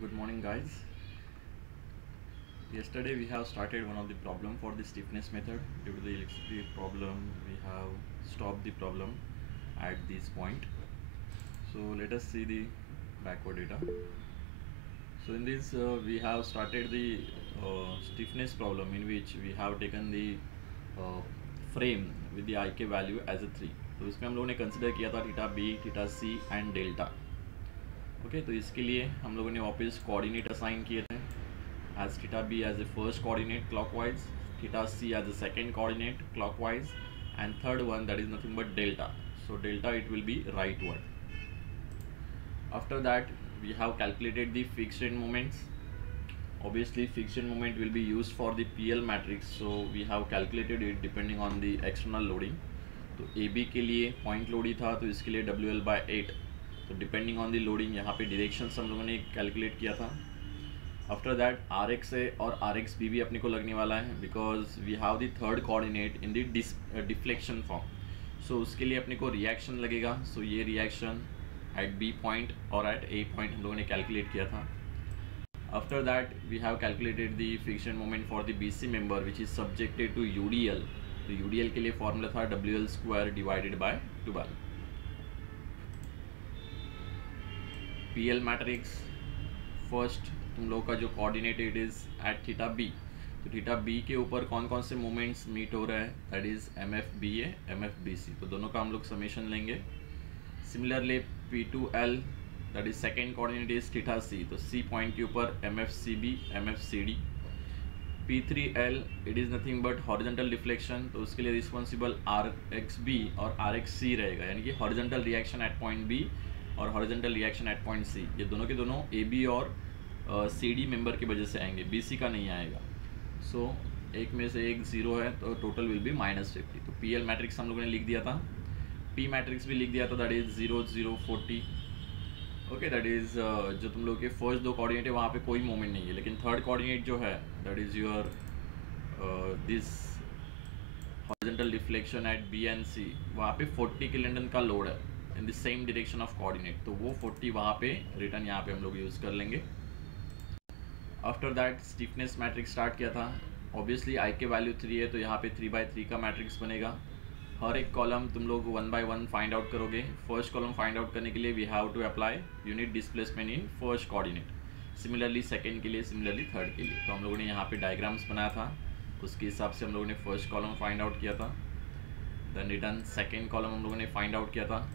Good morning, guys. Yesterday we have started one of the problem for the stiffness method. Due to the electricity problem, we have stopped the problem at this point. So let us see the backward data. So in this we have started the stiffness problem, in which we have taken the uh, frame with the IK value as a 3. तो इसमें हम लोगों ने consider किया था theta B, theta C and delta. Okay, तो इसके लिए हम लोगों ने वापस कोऑर्डिनेट असाइन किए थे as theta b as the first coordinate clockwise, theta c as the second coordinate clockwise, and third one, that is nothing but delta. So delta, it will be rightward. After that we have calculated the fixed end moments. Obviously fixed end moment will be used for the PL matrix, so we have calculated it depending on the external loading. तो AB के लिए point load ही था, तो इसके लिए WL/8. तो depending on the loading यहाँ पे डायरेक्शंस हम लोगों ने कैलकुलेट किया था. आफ्टर दैट RXA और RXB भी अपने को लगने वाला है, because we have the third coordinate in the deflection form. So उसके लिए अपने को रिएक्शन लगेगा. सो ये रिएक्शन एट B पॉइंट और एट A पॉइंट हम लोगों ने कैलकुलेट किया था. After that we have calculated the friction moment for the BC member which is subjected to UDL. तो UDL के लिए फॉर्मूला था WL² divided by 12. PL matrix first तुम लोग का जो coordinate it is at theta B. तो theta B के ऊपर कौन कौन से मोमेंट्स मीट हो रहा है, दैट इज़ MFBA, MFBC. तो दोनों का हम लोग समेशन लेंगे. Similarly P2L, that is second coordinate is theta C. तो C पॉइंट के ऊपर MFCB, MFCD. P3L, it is nothing but horizontal deflection. तो उसके लिए रिस्पॉन्सिबल RXB और RXC रहेगा, यानी कि horizontal reaction at point B और horizontal reaction at point C. ये दोनों के दोनों AB और CD मेंबर की वजह से आएंगे, BC का नहीं आएगा. सो एक में से एक 0 है, तो टोटल विल बी -50. तो PL मैट्रिक्स हम लोगों ने लिख दिया था. P मैट्रिक्स भी लिख दिया था, that is 0 0 40. Okay, that is जो तुम लोग के फर्स्ट दो कोऑर्डिनेट है वहाँ पे कोई मोमेंट नहीं है, लेकिन थर्ड कोऑर्डिनेट जो है that is your this horizontal deflection at B and C. वहाँ पे 40 किलोन्यूटन का लोड है in the same direction of coordinate. तो वो 40 वहाँ पे रिटर्न यहाँ पे हम लोग यूज़ कर लेंगे. After that stiffness matrix start किया था. ऑब्वियसली आई के वैल्यू 3 है, तो यहाँ पे 3/3 का मैट्रिक्स बनेगा. हर एक कॉलम तुम लोग 1 by 1 फाइंड आउट करोगे. फर्स्ट कॉलम फाइंड आउट करने के लिए we have to apply unit displacement in first coordinate. Similarly second के लिए, सिमिलरली थर्ड के लिए. तो हम लोगों ने यहाँ पे डायग्राम्स बनाया था, उसके हिसाब से हम लोगों ने फर्स्ट कॉलम फाइंड आउट किया था. देन रिटर्न सेकेंड कॉलम हम लोगों ने फाइंड आउट किया था.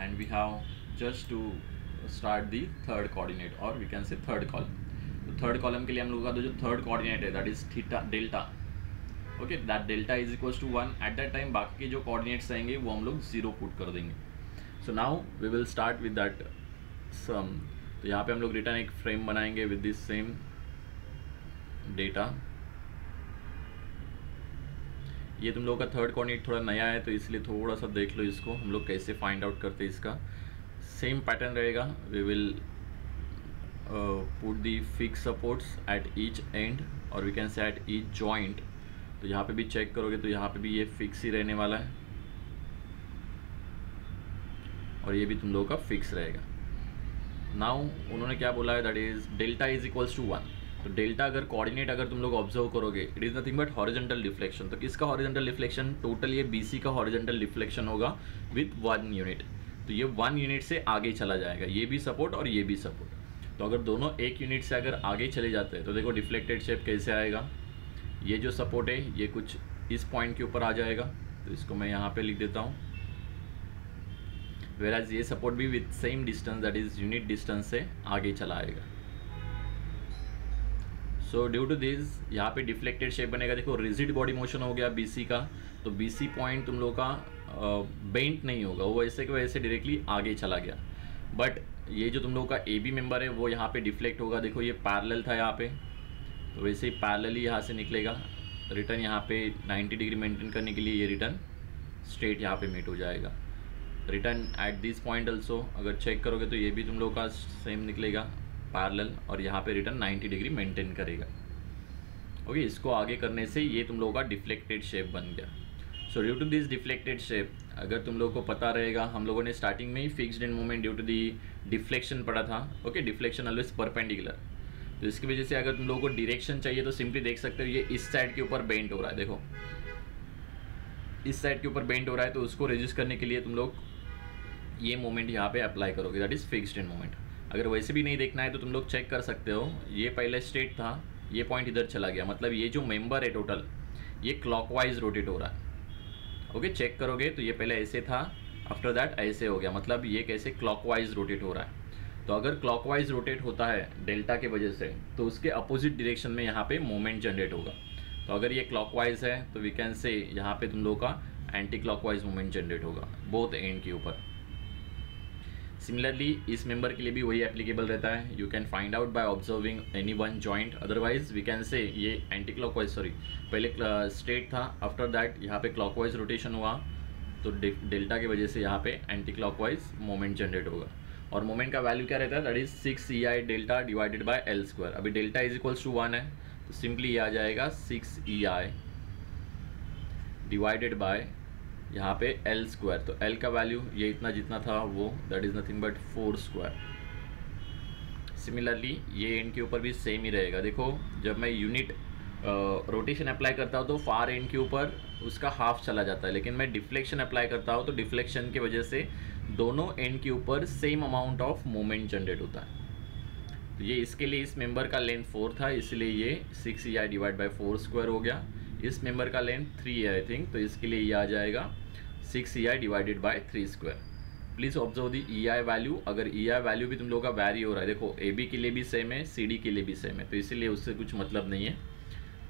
And we have just to start the third coordinate, और we can say third column. तो थर्ड कॉलम के लिए हम लोगों का जो थर्ड कोऑर्डिनेट है that is theta delta. Okay, that delta is equals to 1. At that time बाकी के जो कोऑर्डिनेट्स रहेंगे वो हम लोग 0 पुट कर देंगे. So now we will start with that sum. तो यहाँ पे हम लोग रिटर्न एक फ्रेम बनाएंगे विद दिस सेम डेटा. ये तुम लोगों का थर्ड कोऑर्डिनेट थोड़ा नया है, तो इसलिए थोड़ा सा देख लो इसको, हम लोग कैसे फाइंड आउट करते हैं. इसका सेम पैटर्न रहेगा. We will put the fixed supports at each end, और we can say at each joint. तो यहाँ पे भी चेक करोगे तो यहाँ पे भी ये फिक्स ही रहने वाला है, और ये भी तुम लोगों का फिक्स रहेगा. नाउ उन्होंने क्या बोला है, that is delta is equals to 1. तो डेल्टा अगर कोऑर्डिनेट अगर तुम लोग ऑब्जर्व करोगे, it is nothing but horizontal deflection. तो किसका हॉरिजॉन्टल डिफ्लेक्शन, टोटल ये BC का हॉरिजॉन्टल डिफ्लेक्शन होगा विथ 1 यूनिट. तो ये 1 यूनिट से आगे चला जाएगा, ये भी सपोर्ट और ये भी सपोर्ट. तो अगर दोनों एक यूनिट से अगर आगे चले जाते हैं तो देखो डिफ्लेक्टेड शेप कैसे आएगा. ये जो सपोर्ट है ये कुछ इस पॉइंट के ऊपर आ जाएगा, तो इसको मैं यहाँ पे लिख देता हूँ. वेराज ये सपोर्ट भी with same distance, that is unit distance से आगे चला आएगा. सो ड्यू टू दिस यहाँ पे डिफ्लेक्टेड शेप बनेगा. देखो रिजिड बॉडी मोशन हो गया BC का, तो BC पॉइंट तुम लोग का बेंट नहीं होगा, वो ऐसे के वैसे डायरेक्टली आगे चला गया. बट ये जो तुम लोगों का AB मेंबर है वो यहाँ पे डिफ्लेक्ट होगा. देखो ये पैरेलल था यहाँ पे, तो वैसे ही पैरेलली यहाँ से निकलेगा. रिटर्न यहाँ पे 90 डिग्री मेंटेन करने के लिए ये रिटर्न स्ट्रेट यहाँ पे मीट हो जाएगा. Return eight this point also अगर चेक करोगे तो ये भी तुम लोगों का सेम निकलेगा पैरेलल, और यहाँ पे रिटर्न 90 डिग्री मेंटेन करेगा. ओके, इसको आगे करने से ये तुम लोगों का डिफ्लेक्टेड शेप बन गया. So due to this deflected shape, अगर तुम लोगों को पता रहेगा, हम लोगों ने स्टार्टिंग में ही fixed end moment due to the deflection पढ़ा था। Okay, deflection always perpendicular. तो इसकी वजह से अगर तुम लोगों को डायरेक्शन चाहिए तो सिंपली देख सकते हो ये इस साइड के ऊपर बेंड हो रहा है, देखो इस साइड के ऊपर बेंड हो रहा है, तो उसको रेजिस्ट करने के लिए तुम लोग ये मोमेंट यहाँ पे अप्लाई करोगे, that is fixed end moment. अगर वैसे भी नहीं देखना है तो तुम लोग चेक कर सकते हो, ये पहले स्ट्रेट था, ये पॉइंट इधर चला गया, मतलब ये जो मेंबर है टोटल ये क्लॉकवाइज रोटेट हो रहा है। ओके, चेक करोगे तो ये पहले ऐसे था, आफ्टर दैट ऐसे हो गया, मतलब ये कैसे क्लॉकवाइज रोटेट हो रहा है। तो अगर क्लॉकवाइज रोटेट होता है डेल्टा के वजह से, तो उसके अपोजिट डायरेक्शन में यहाँ पे मोमेंट जनरेट होगा। तो अगर ये क्लॉकवाइज है तो वी कैन से यहाँ पे तुम लोगों का एंटी क्लॉकवाइज मोमेंट जनरेट होगा बोथ एंड के ऊपर। सिमिलरली इस मेंबर के लिए भी वही एप्लीकेबल रहता है, you can find out by observing any one joint, otherwise we can say ये एंटी क्लॉकवाइज, सॉरी पहले स्ट्रेट था, आफ्टर दैट यहाँ पे क्लॉकवाइज रोटेशन हुआ, तो डेल्टा की वजह से यहाँ पे एंटी क्लॉकवाइज मोमेंट जनरेट होगा। और मोमेंट का वैल्यू क्या रहता है, that is 6EI delta divided by L square. अभी डेल्टा इज इक्वल्स टू 1 है, तो सिंपली ये आ जाएगा 6EI डिवाइडेड बाय यहाँ पे L स्क्वायर। तो L का वैल्यू ये इतना जितना था वो, that is nothing but 4 square. Similarly ये एंड के ऊपर भी सेम ही रहेगा। देखो जब मैं यूनिट रोटेशन अप्लाई करता हूँ तो फार एंड के ऊपर उसका हाफ चला जाता है, लेकिन मैं डिफ्लेक्शन अप्लाई करता हूँ तो डिफ्लेक्शन की वजह से दोनों एंड के ऊपर same amount of moment generate होता है। तो ये इसके लिए इस मेंबर का लेंथ 4 था, इसलिए ये 6EI डिवाइड बाई 4 स्क्वायर हो गया। इस मेंबर का लेंथ 3 है आई थिंक, तो इसके लिए ये आ जाएगा 6EI divided by 3 square. Please observe the EI value, अगर EI वैल्यू भी तुम लोगों का वैरी हो रहा है, देखो AB के लिए भी सेम है, CD के लिए भी सेम है, तो इसीलिए उससे कुछ मतलब नहीं है,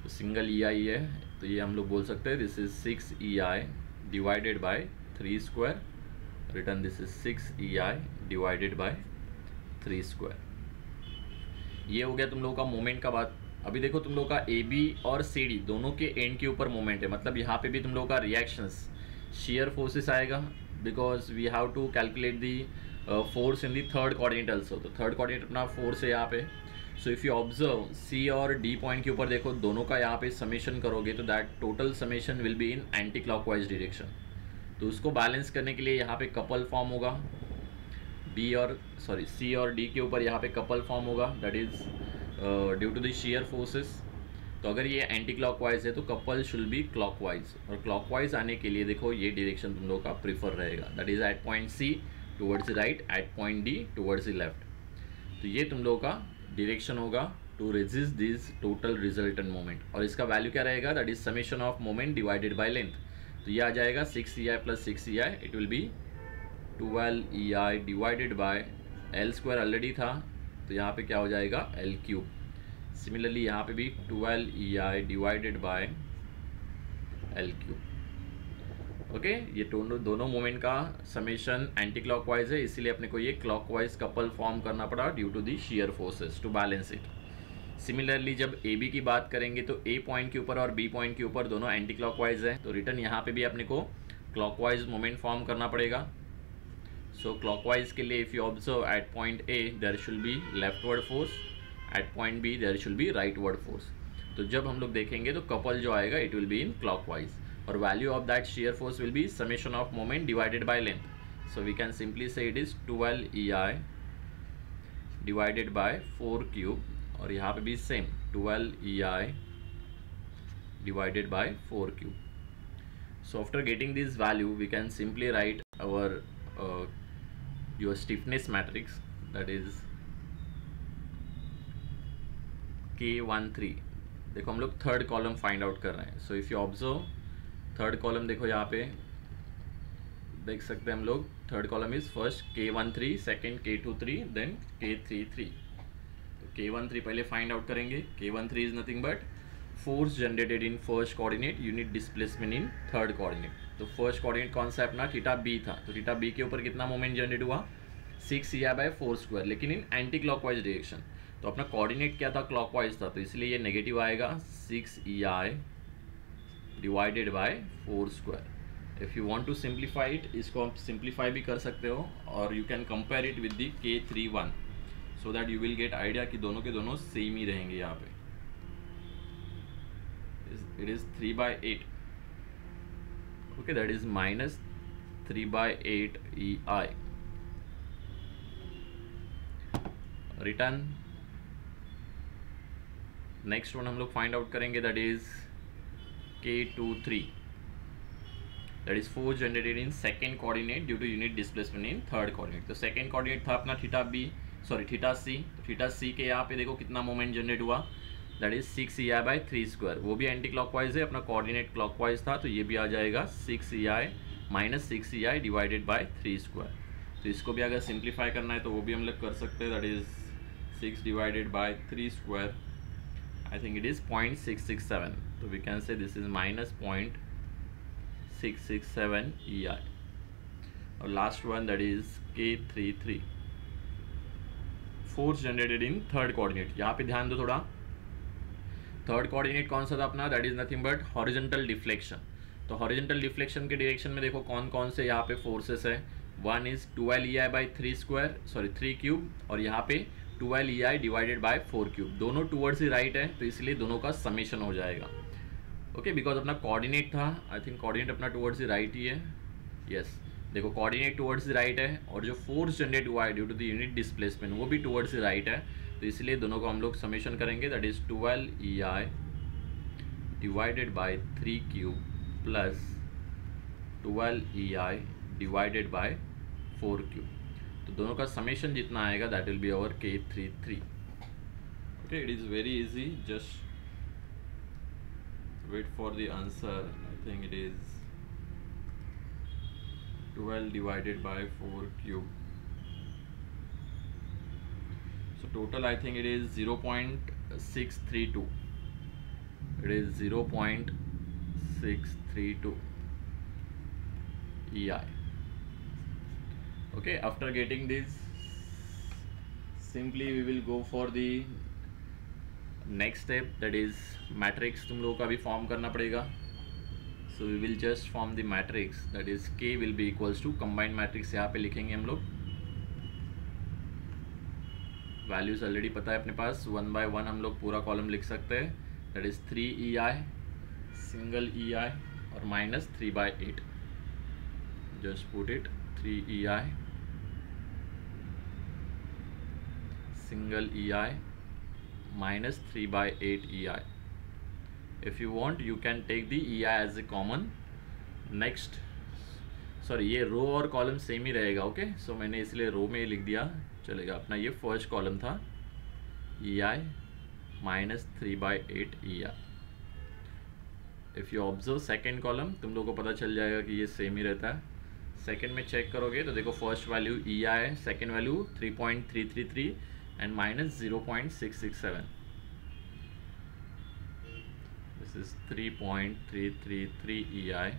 तो सिंगल EI है, तो ये हम लोग बोल सकते हैं this is 6EI divided by 3 square, return this is 6EI divided by 3 square. ये हो गया तुम लोगों का मोमेंट का बात। अभी देखो तुम लोगों का AB और CD दोनों के एंड के ऊपर मोमेंट है, मतलब यहाँ पे भी तुम लोगों का रिएक्शंस shear forces आएगा, because we have to calculate the force in the third coordinate also. तो थर्ड कोऑर्डिनेट अपना फोर्स है यहाँ पे। So if you observe C और D पॉइंट के ऊपर देखो, दोनों का यहाँ पे समेशन करोगे तो that total summation will be in anti clockwise direction. तो उसको बैलेंस करने के लिए यहाँ पे कपल फॉर्म होगा, C और D के ऊपर यहाँ पे कपल फॉर्म होगा, that is due to the shear forces. तो अगर ये एंटी क्लॉकवाइज है तो कपल शुल बी क्लॉकवाइज, और क्लॉकवाइज आने के लिए देखो ये डायरेक्शन तुम लोगों का प्रीफर रहेगा, that is at point C towards the right, at point D towards the left. तो ये तुम लोगों का डायरेक्शन होगा to resist this total resultant moment, और इसका वैल्यू क्या रहेगा, that is summation of moment divided by length. तो ये आ जाएगा 6EI plus 6EI, it will be 12EI divided by L square already था, तो यहाँ पे क्या हो जाएगा L क्यूब। सिमिलरली यहाँ पे भी 12EI divided by L cube. Okay, ये दोनों मोमेंट का समेशन एंटी क्लॉकवाइज है, इसीलिए अपने को ये क्लॉकवाइज कपल फॉर्म करना पड़ा due to the shear forces to balance it. Similarly जब AB की बात करेंगे तो A पॉइंट के ऊपर और B पॉइंट के ऊपर दोनों एंटी क्लॉकवाइज है, तो रिटर्न यहाँ पे भी अपने को क्लॉकवाइज मोमेंट फॉर्म करना पड़ेगा। सो क्लॉकवाइज के लिए if you observe at point A there should be leftward force, at point B there should be rightward force. तो जब हम लोग देखेंगे तो कपल जो आएगा it will be in clockwise, और value of that shear force will be summation of moment divided by length. So we can simply say it is 12EI divided by 4 cube, और यहाँ पे भी same 12EI divided by 4 cube. So after getting this value we can simply write our your stiffness matrix, that is K13। देखो हम लोग third column find out कर रहे हैं। So if you observe third column, देखो यहाँ पे देख सकते हैं हम लोग, third column is first K13, second K23, then K33। तो K13 पहले फाइंड आउट करेंगे। K13 is nothing but force generated in first coordinate unit displacement in third coordinate. तो फर्स्ट कोऑर्डिनेट कौन सा अपना थीटा बी था, तो थीटा बी के ऊपर कितना मोमेंट जनरेट हुआ 6EI बाय 4 स्क्वायर, लेकिन इन एंटी क्लॉकवाइज डायरेक्शन। तो अपना कोऑर्डिनेट क्या था, क्लॉकवाइज था, तो इसलिए ये नेगेटिव आएगा 6EI divided by 4 square. If you want to simplify it, इसको आप सिंप्लीफाई भी कर सकते हो, और you can compare it with the K31 so that you will get idea कि दोनों के दोनों सेम ही रहेंगे। यहाँ पे it is 3/8। Okay, that is minus 3/8 EI. Return next one हम लोग फाइंड आउट करेंगे, that is K23, that is force generated in second coordinate due to unit displacement in third coordinate. तो सेकेंड कोऑर्डिनेट था अपना theta C. तो theta सी के यहाँ पे देखो कितना मोमेंट जनरेट हुआ, दैट इज 6EI/3²। वो भी एंटी क्लॉकवाइज है, अपना कोऑर्डिनेट क्लॉकवाइज था, तो ये भी आ जाएगा 6EI minus 6EI divided by 3²। तो इसको भी अगर सिंप्लीफाई करना है तो वो भी हम लोग कर सकते हैं, that is 6 divided by 3², I think it is 0.667। तो we can say this is minus 0.667 EI। और last one that is K33, force generated in third coordinate. यहाँ पे ध्यान दो थोड़ा, थर्ड कोऑर्डिनेट कौन सा था अपना, that is nothing but horizontal deflection. तो हॉरिजॉन्टल डिफ्लेक्शन के डायरेक्शन में देखो कौन कौन से यहाँ पे फोर्सेस है, वन इज 3 क्यूब और यहाँ पे 12EI डिवाइडेड बाय 4 क्यूब, दोनों टूवर्ड्स ही राइट है, तो इसलिए दोनों का समेशन हो जाएगा। ओके, बिकॉज अपना कोऑर्डिनेट था, आई थिंक कोऑर्डिनेट अपना टूवर्ड्स ही राइट ही है, यस देखो कोऑर्डिनेट टूवर्ड्स ही राइट है, और जो फोर्स जनरेट हुआ है due to the unit displacement वो भी टूवर्ड्स ही राइट है, तो इसलिए दोनों को हम लोग समेशन करेंगे, that is 12EI divided by 3 cube plus 12EI divided by 4 cube. तो दोनों का समेशन जितना आएगा that will be our K33। Okay, it is very easy, just wait for the answer. I think it is 12 divided by 4 cube, so total I think it is 0.632, it is 0.632 EI। okay, after getting this simply we will go for the next step, that is matrix तुम लोगों का भी form करना पड़ेगा। so we will just form the matrix, that is K will be equals to combined matrix, यहाँ पे लिखेंगे हम लोग, वैल्यूज ऑलरेडी पता है अपने पास, 1 by 1 हम लोग पूरा कॉलम लिख सकते हैं, that is 3EI single EI और minus 3/8, just put it 3EI single EI minus 3/8 EI। if you want you can take the EI as a common। next sorry, ये रो और कॉलम सेम ही रहेगा, ओके सो मैंने इसलिए रो में ही लिख दिया, चलेगा। अपना ये फर्स्ट कॉलम था EI minus 3/8 EI। If you observe second column, तुम लोगों को पता चल जाएगा कि ये सेम ही रहता है। सेकेंड में चेक करोगे तो देखो फर्स्ट वैल्यू EI है, second value 3.333 and minus 0.667, this is 3.333 EI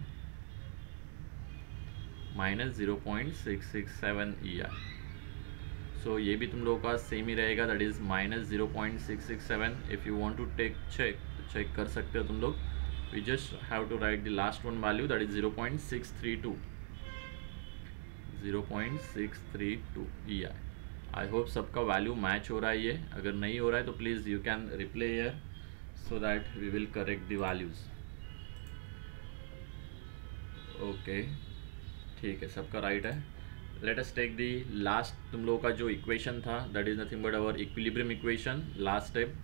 minus 0.667 EI। So ये भी तुम लोगों का सेम ही रहेगा, that is minus 0.667। If you want to take check कर सकते हो तुम लोग, we just have to write the last one value, that is 0.632 EI। I hope सबका वैल्यू मैच हो रहा है ये, अगर नहीं हो रहा है तो please you can replay here so that we will correct the values. Okay, ठीक है, सबका राइट है। Let us take the last, तुम लोगों का जो इक्वेशन था that is nothing but our equilibrium equation, last step.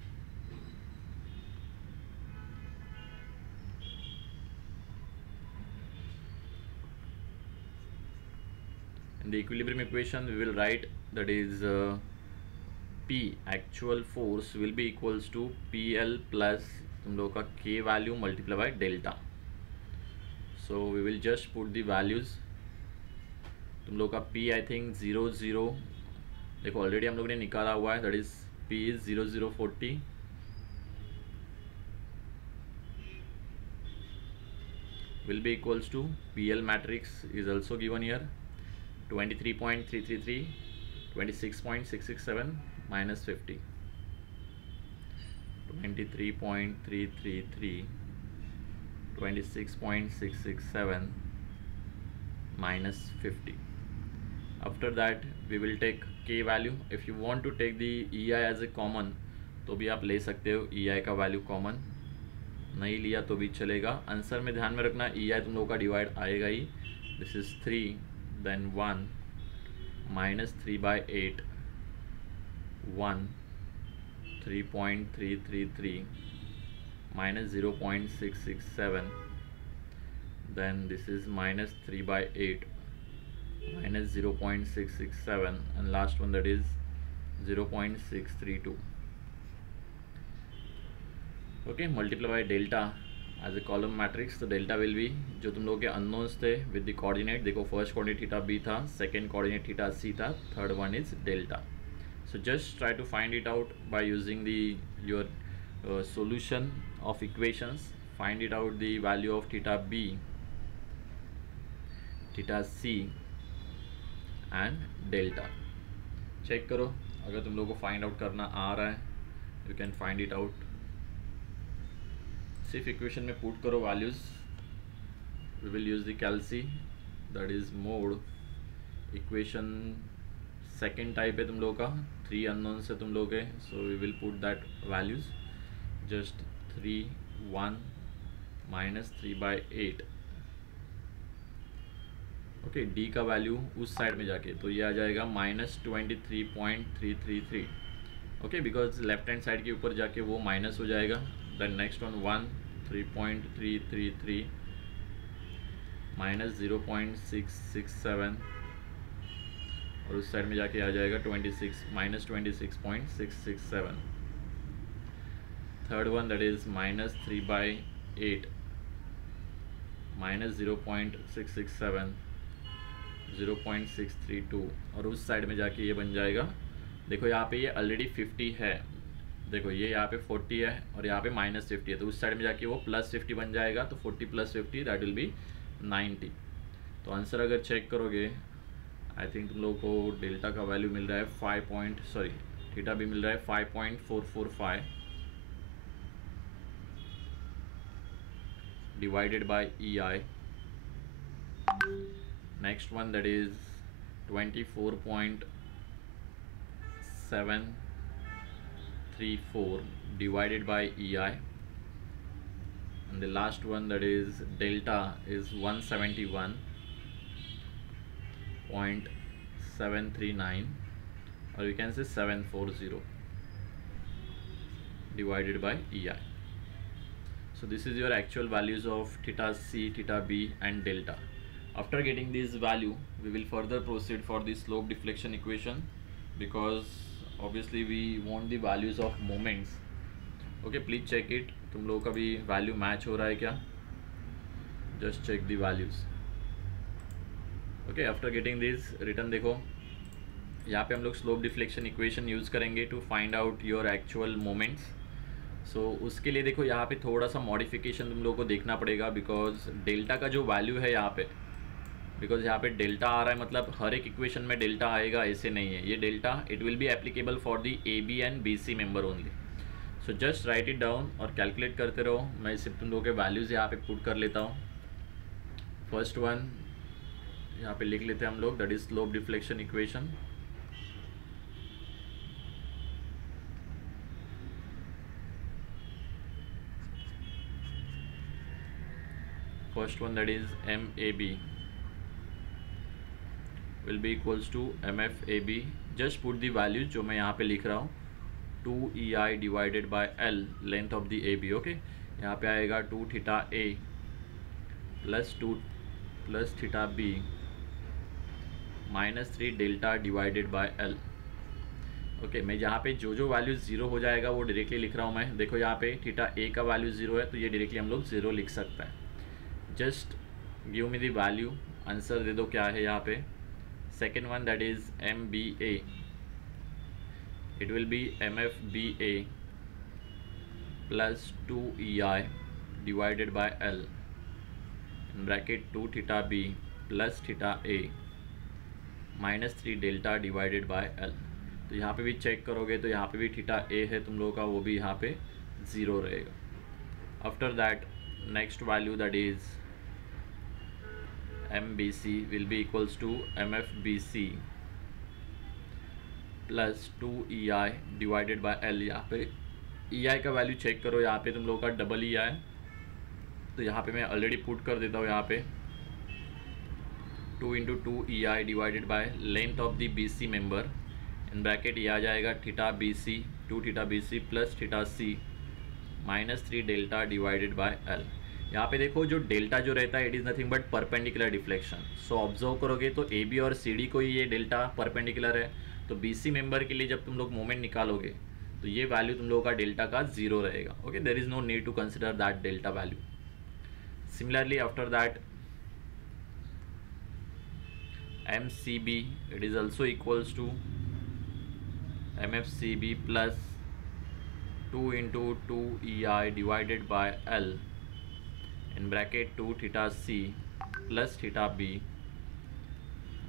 in the equilibrium equation we will write, that is P actual force will be equals to PL plus तुम लोगों का K value multiplied by delta। so we will just put the values। तुम लोग का P I think 0 देखो already हम लोग ने निकाला हुआ है, that is P is 0040 will be equals to PL matrix is also given here, 23.333 26.667 minus 50, 23.333 26.667 minus 50। after that we will take K value। if you want to take the EI as a common तो भी आप ले सकते हो EI का value common, नहीं लिया तो भी चलेगा। आंसर में ध्यान में रखना ई आई तुम लोगों का डिवाइड आएगा ही। This is 3 then 1 -3/8 1 3.333 -0.667 then this is -3/8 -0.667 and last one that is 0.632. okay, multiply by delta as a column matrix. तो डेल्टा विल बी जो तुम लोगों के अननोन्स थे विद द कोऑर्डिनेट, देखो फर्स्ट कोऑर्डिनेट थीटा बी था, सेकंड कोऑर्डिनेट थीटा सी था, third one is delta. So just try to find it out by using your solution of equations. Find it out the value of theta b, theta c and delta. Check करो अगर तुम लोगों को find out करना आ रहा है, you can find it out. सिर्फ equation में put करो values. We will use the calci, that is mode equation. Second type है तुम लोगों का, 3 अननोन्स है तुम लोग के, so we will put that values. Just 3 1 -3/8. Okay, D का वैल्यू उस साइड में जाके तो ये आ जाएगा -23.333. Okay, because left hand side के ऊपर जाके वो माइनस हो जाएगा. देन नेक्स्ट वन 3.333 -0.667 और उस साइड में जाके आ जाएगा -26.667. थर्ड वन दैट इज -3/8 -0.667 0.632 और उस साइड में जाके ये बन जाएगा. देखो यहाँ पे ये ऑलरेडी 50 है, देखो ये यहाँ पे 40 है और यहाँ पे -50 है, तो उस साइड में जाके वो +50 बन जाएगा. तो 40 + 50 दैट विल बी 90. तो आंसर अगर चेक करोगे, आई थिंक तुम लोगों को डेल्टा का वैल्यू मिल रहा है थीटा भी मिल रहा है 5.445 divided by E I. Next one that is 24.734 divided by E I. and the last one that is delta is 171.739 or you can say 740 divided by EI. So this is your actual values of theta C, theta B and delta. After getting this value, we will further proceed for the slope deflection equation, because obviously we want the values of moments. Okay, please check it. तुम लोगों का भी value match हो रहा है क्या? Just check the values. Okay, after getting this return, देखो यहाँ पे हम लोग स्लोप डिफ्लेक्शन इक्वेशन यूज़ करेंगे to find out your actual moments. सो उसके लिए देखो यहाँ पे थोड़ा सा मॉडिफिकेशन तुम लोगों को देखना पड़ेगा, बिकॉज डेल्टा का जो वैल्यू है यहाँ पे, बिकॉज यहाँ पे डेल्टा आ रहा है, मतलब हर एक इक्वेशन में डेल्टा आएगा ऐसे नहीं है. ये delta it will be applicable for the A B and B C member only. So just write it down और कैलकुलेट करते रहो. मैं सिर्फ तुम लोगों के वैल्यूज़ यहाँ पे पुट कर लेता हूँ. फर्स्ट वन यहाँ पे लिख लेते हैं हम लोग, that is slope deflection equation. First one that is MAB will be equals to MFAB. Just put the values जो मैं यहाँ पे लिख रहा हूँ, 2EI divided by L length of the AB. Okay, यहाँ पे आएगा 2 theta A plus 2 plus theta B -3 delta divided by L. Okay, मैं यहाँ पे जो जो वैल्यू 0 हो जाएगा वो डायरेक्टली लिख रहा हूँ मैं. देखो यहाँ पे थीटा A का वैल्यू 0 है, तो ये डायरेक्टली हम लोग 0 लिख सकते हैं. Just give me the value, answer दे दो क्या है यहाँ पे. Second one that is MBA, it will be MFBA plus 2EI divided by L in bracket 2 theta B plus theta A -3 delta divided by L. तो यहाँ पे भी चेक करोगे तो यहाँ पे भी थीटा A है तुम लोगों का, वो भी यहाँ पे 0 रहेगा. After that next value that is MBC will be equals to MFBC plus 2EI divided by L. यहाँ पे EI का वैल्यू चेक करो, यहाँ पे तुम लोगों का डबल EI तो यहाँ पे मैं ऑलरेडी पुट कर देता हूँ यहाँ पे 2 into 2 E I divided by length of the B C member, in bracket ये आ जाएगा theta B C 2 theta B C plus theta C -3 delta divided by L. यहाँ पे देखो जो डेल्टा जो रहता है it is nothing but perpendicular deflection. So observe करोगे तो ए बी और सी डी को ही ये डेल्टा परपेंडिकुलर है, तो बी सी मेंबर के लिए जब तुम लोग मोमेंट निकालोगे तो ये वैल्यू तुम लोगों का डेल्टा का 0 रहेगा। Okay, there is no need to consider that delta value. Similarly after that MCB it is also equals to MFCB plus 2 into 2 EI divided by L in bracket 2 theta C plus theta B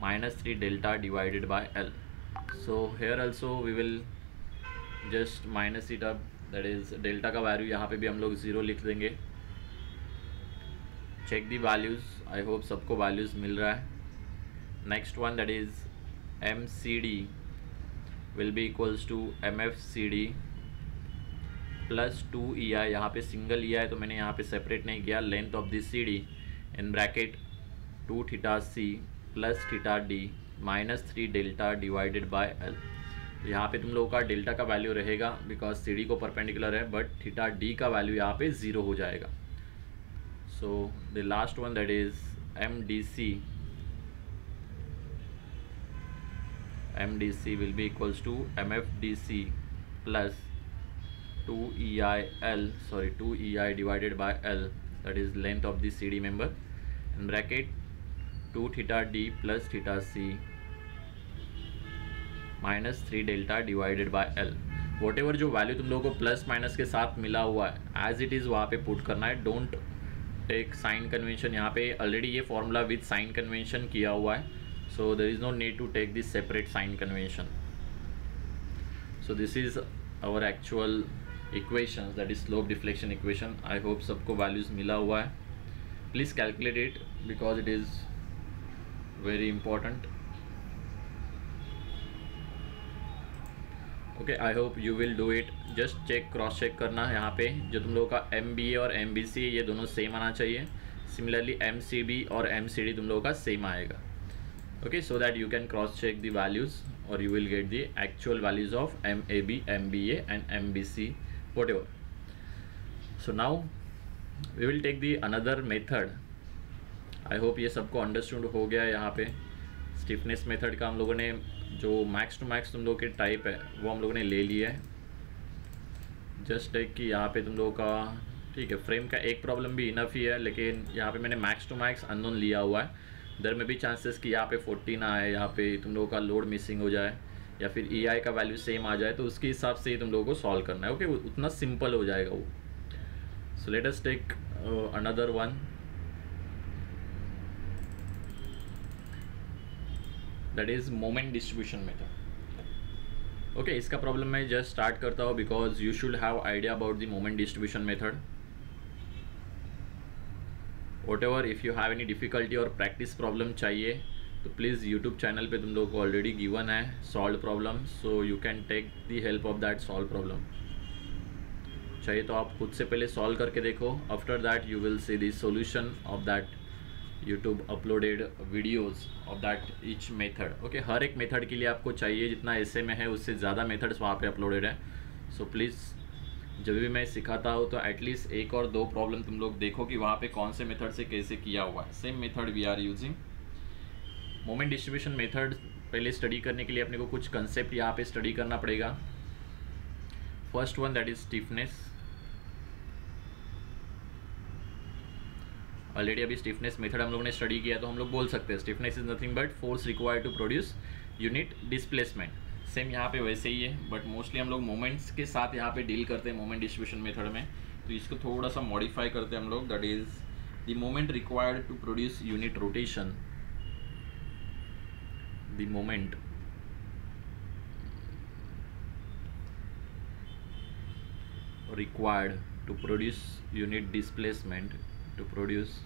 -3 delta divided by L. So here also we will just minus it up, that is delta का value यहाँ पे भी हम लोग 0 लिख देंगे। Check the values, I hope सबको values मिल रहा है। Next one that is MCD will be equals to MFCD plus 2 EI, यहाँ पे सिंगल EI तो मैंने यहाँ पे सेपरेट नहीं किया, length of this CD in bracket 2 theta C plus theta D -3 delta divided by L। तो यहाँ पे तुम लोगों का डेल्टा का वैल्यू रहेगा बिकॉज CD को परपेंडिकुलर है, बट थीटा D का वैल्यू यहाँ पे 0 हो जाएगा। So the last one that is MDC will be equals to MFDC plus 2 EI divided by L, that is length of the CD member in bracket 2 theta D plus theta C -3 delta divided by L। What ever जो value तुम लोगों को plus minus के साथ मिला हुआ है as it is वहाँ पे पुट करना है। डोंट टेक साइन कन्वेंशन, यहाँ पे ऑलरेडी ये फॉर्मूला विद साइन कन्वेंशन किया हुआ है, so there is no need to take this separate sign convention. So this is our actual equations, that is slope deflection equation. I hope सबको values मिला हुआ है। Please calculate it because it is very important. Okay, I hope you will do it. Just check, cross check करना है यहाँ पे जो तुम लोगों का MBA और MBC ये दोनों सेम आना चाहिए। Similarly MCB और MCD तुम लोगों का सेम आएगा। Okay, so that you can cross check the values or you will get the actual values of MAB, MBA and MBC, whatever. So now we will take the another method. I hope ये सबको understood हो गया है। यहाँ पे stiffness method का हम लोगों ने जो मैक्स टू मैक्स तुम लोगों के टाइप है वो हम लोगों ने ले लिया है। जस्ट एक कि यहाँ पे तुम लोगों का ठीक है, फ्रेम का एक प्रॉब्लम भी इनफ ही है, लेकिन यहाँ पे मैंने मैक्स टू मैक्स अननोन लिया हुआ है। देयर में भी चांसेस कि यहाँ पे 40 ना आए, यहाँ पे तुम लोगों का लोड मिसिंग हो जाए या फिर EI का वैल्यू सेम आ जाए, तो उसके हिसाब से ही तुम लोगों को सॉल्व करना है। ओके, उतना सिंपल हो जाएगा वो। So let us take another one that is moment distribution method. Okay, इसका प्रॉब्लम मैं जस्ट स्टार्ट करता हूँ because you should have idea about the moment distribution method. whatever if you have any difficulty और practice problem चाहिए तो please YouTube channel पे तुम लोगों को ऑलरेडी गिवन है solve problem, so you can take the help of that solve problem. चाहिए तो आप खुद से पहले सॉल्व करके देखो, after that you will see the solution of that YouTube uploaded videos of that each method. Okay, हर एक मेथड के लिए आपको चाहिए जितना ऐसे में है उससे ज़्यादा मेथड्स वहाँ पे अपलोडेड है। सो प्लीज़ जब भी मैं सिखाता हूँ तो एटलीस्ट एक और दो प्रॉब्लम तुम लोग देखो कि वहाँ पे कौन से मेथड से कैसे किया हुआ है। Same method we are using. Moment distribution method पहले स्टडी करने के लिए अपने को कुछ कंसेप्ट यहाँ पे स्टडी करना पड़ेगा। First one that is stiffness. Already अभी स्टिफनेस मेथड हम लोगों ने स्टडी किया तो हम लोग बोल सकते हैं stiffness is nothing but force required to produce unit displacement. Same यहाँ पे वैसे ही है, बट मोस्टली हम लोग मोमेंट्स के साथ यहाँ पे डील करते हैं मोमेंट डिस्ट्रीब्यूशन मेथड में, तो इसको थोड़ा सा मॉडिफाई करते हैं हम लोग। That is the moment required to produce unit rotation, the moment required to produce unit displacement, to produce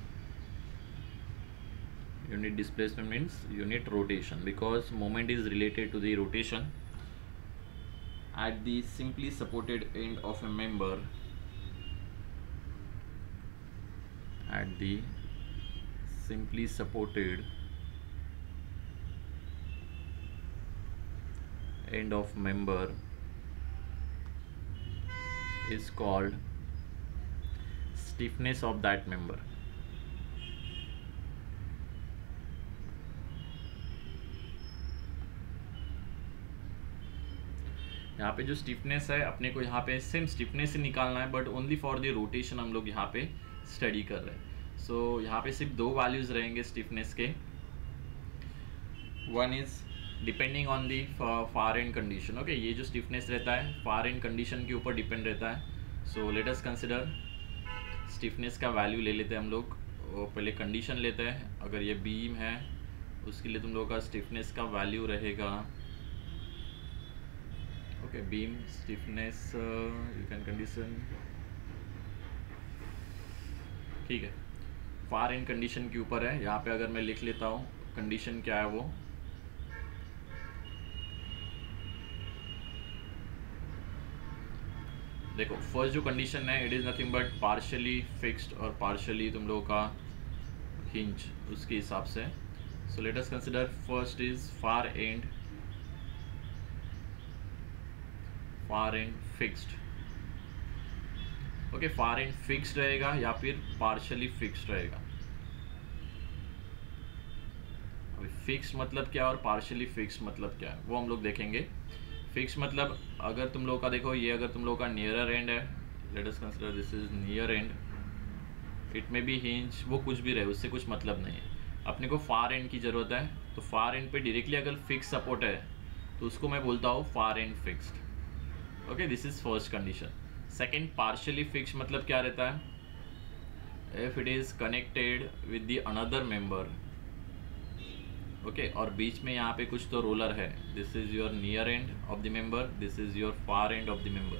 unit displacement means unit rotation, because moment is related to the rotation at the simply supported end of a member at the simply supported end of member is called stiffness of that member. यहाँ पे जो stiffness है अपने को यहाँ पे same stiffness ही निकालना है, but only for the rotation हम लोग यहाँ पे स्टडी कर रहे हैं. सो यहाँ पे सिर्फ दो वैल्यूज रहेंगे स्टिफनेस के. One is depending on the far end condition. Okay, ये जो स्टिफनेस रहता है फार एंड कंडीशन के ऊपर डिपेंड रहता है. So let us consider stiffness का वैल्यू ले लेते हैं हम लोग. पहले कंडीशन लेते हैं. अगर ये बीम है उसके लिए तुम लोगों का स्टिफनेस का वैल्यू रहेगा. Okay, beam stiffness you can condition, ठीक है, फार एंड कंडीशन के ऊपर है. यहाँ पे अगर मैं लिख लेता हूँ कंडीशन क्या है वो, देखो फर्स्ट जो कंडीशन है it is nothing but partially fixed और पार्शियली तुम लोगों का हिंज उसके हिसाब से. सो let us consider first is far end fixed. Okay, far end fixed रहेगा या फिर पार्शियली फिक्स्ड रहेगा. अभी फिक्स्ड मतलब क्या और पार्शियली फिक्स्ड मतलब क्या है वो हम लोग देखेंगे. फिक्स मतलब अगर तुम लोगों का देखो ये अगर तुम लोगों का नियरर एंड है, let us consider this is near and, it में बी हिंज, वो कुछ भी रहे उससे कुछ मतलब नहीं है. अपने को फार एंड की ज़रूरत है. तो फार एंड पे डायरेक्टली अगर फिक्स सपोर्ट है तो उसको मैं बोलता हूँ far end fixed. Okay, this is first condition. Second, partially fix मतलब क्या रहता है, if it is connected with the another member. Okay, और बीच में यहाँ पे कुछ तो रोलर है. This is your near end of the member, this is your far end of the member.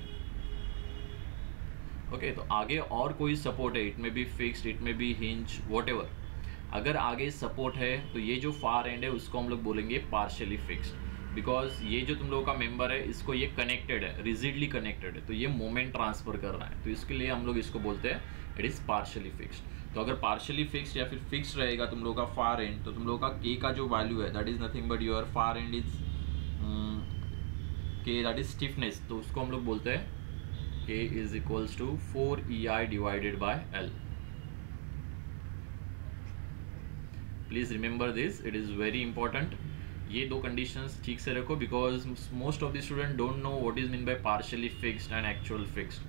Okay, तो आगे और कोई सपोर्ट है, इट में बी फिक्स्ड, इट में बी हिंज, वॉट. अगर आगे सपोर्ट है तो ये जो फार एंड है उसको हम लोग बोलेंगे पार्शियली फिक्स्ड. बिकॉज ये जो तुम लोगों का मेंबर है इसको ये कनेक्टेड है, रिजिडली कनेक्टेड है, तो ये मोमेंट ट्रांसफर कर रहा है, तो इसके लिए हम लोग इसको बोलते हैं इट इज़ पार्शियली फिक्स्ड. तो अगर पार्शियली फिक्स्ड या फिर फिक्स्ड रहेगा तुम लोगों का फार एंड, तो तुम लोगों का के का जो वैल्यू है that is nothing but your far end is K, that is stiffness. तो उसको हम लोग बोलते हैं K is equals to 4EI divided by L. Please remember this, it is very important. ये दो कंडीशंस ठीक से रखो because most of the student don't know what is mean by partially fixed and actual fixed.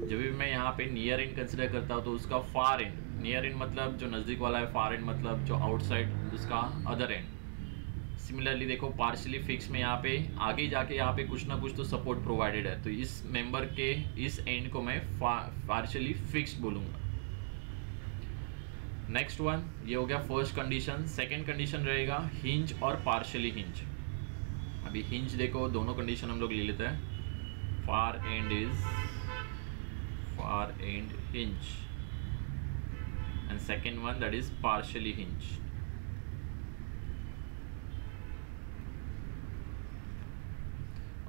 जब भी मैं यहाँ पे नियर एंड कंसिडर करता हूँ तो उसका फार एंड, नियर एंड मतलब जो नज़दीक वाला है, फार एंड मतलब जो आउटसाइड उसका अदर एंड. सिमिलरली देखो पार्शियली फिक्स में यहाँ पे आगे जाके यहाँ पे कुछ ना कुछ तो सपोर्ट प्रोवाइडेड है, तो इस मेंबर के इस एंड को मैं पार्शियली फिक्स्ड बोलूँगा. नेक्स्ट वन, ये हो गया फर्स्ट कंडीशन. सेकेंड कंडीशन रहेगा हिंज और पार्शियली हिंज. अभी हिंज देखो दोनों कंडीशन हम लोग ले लेते हैं. Far end is far end hinge and second one that is partially hinged.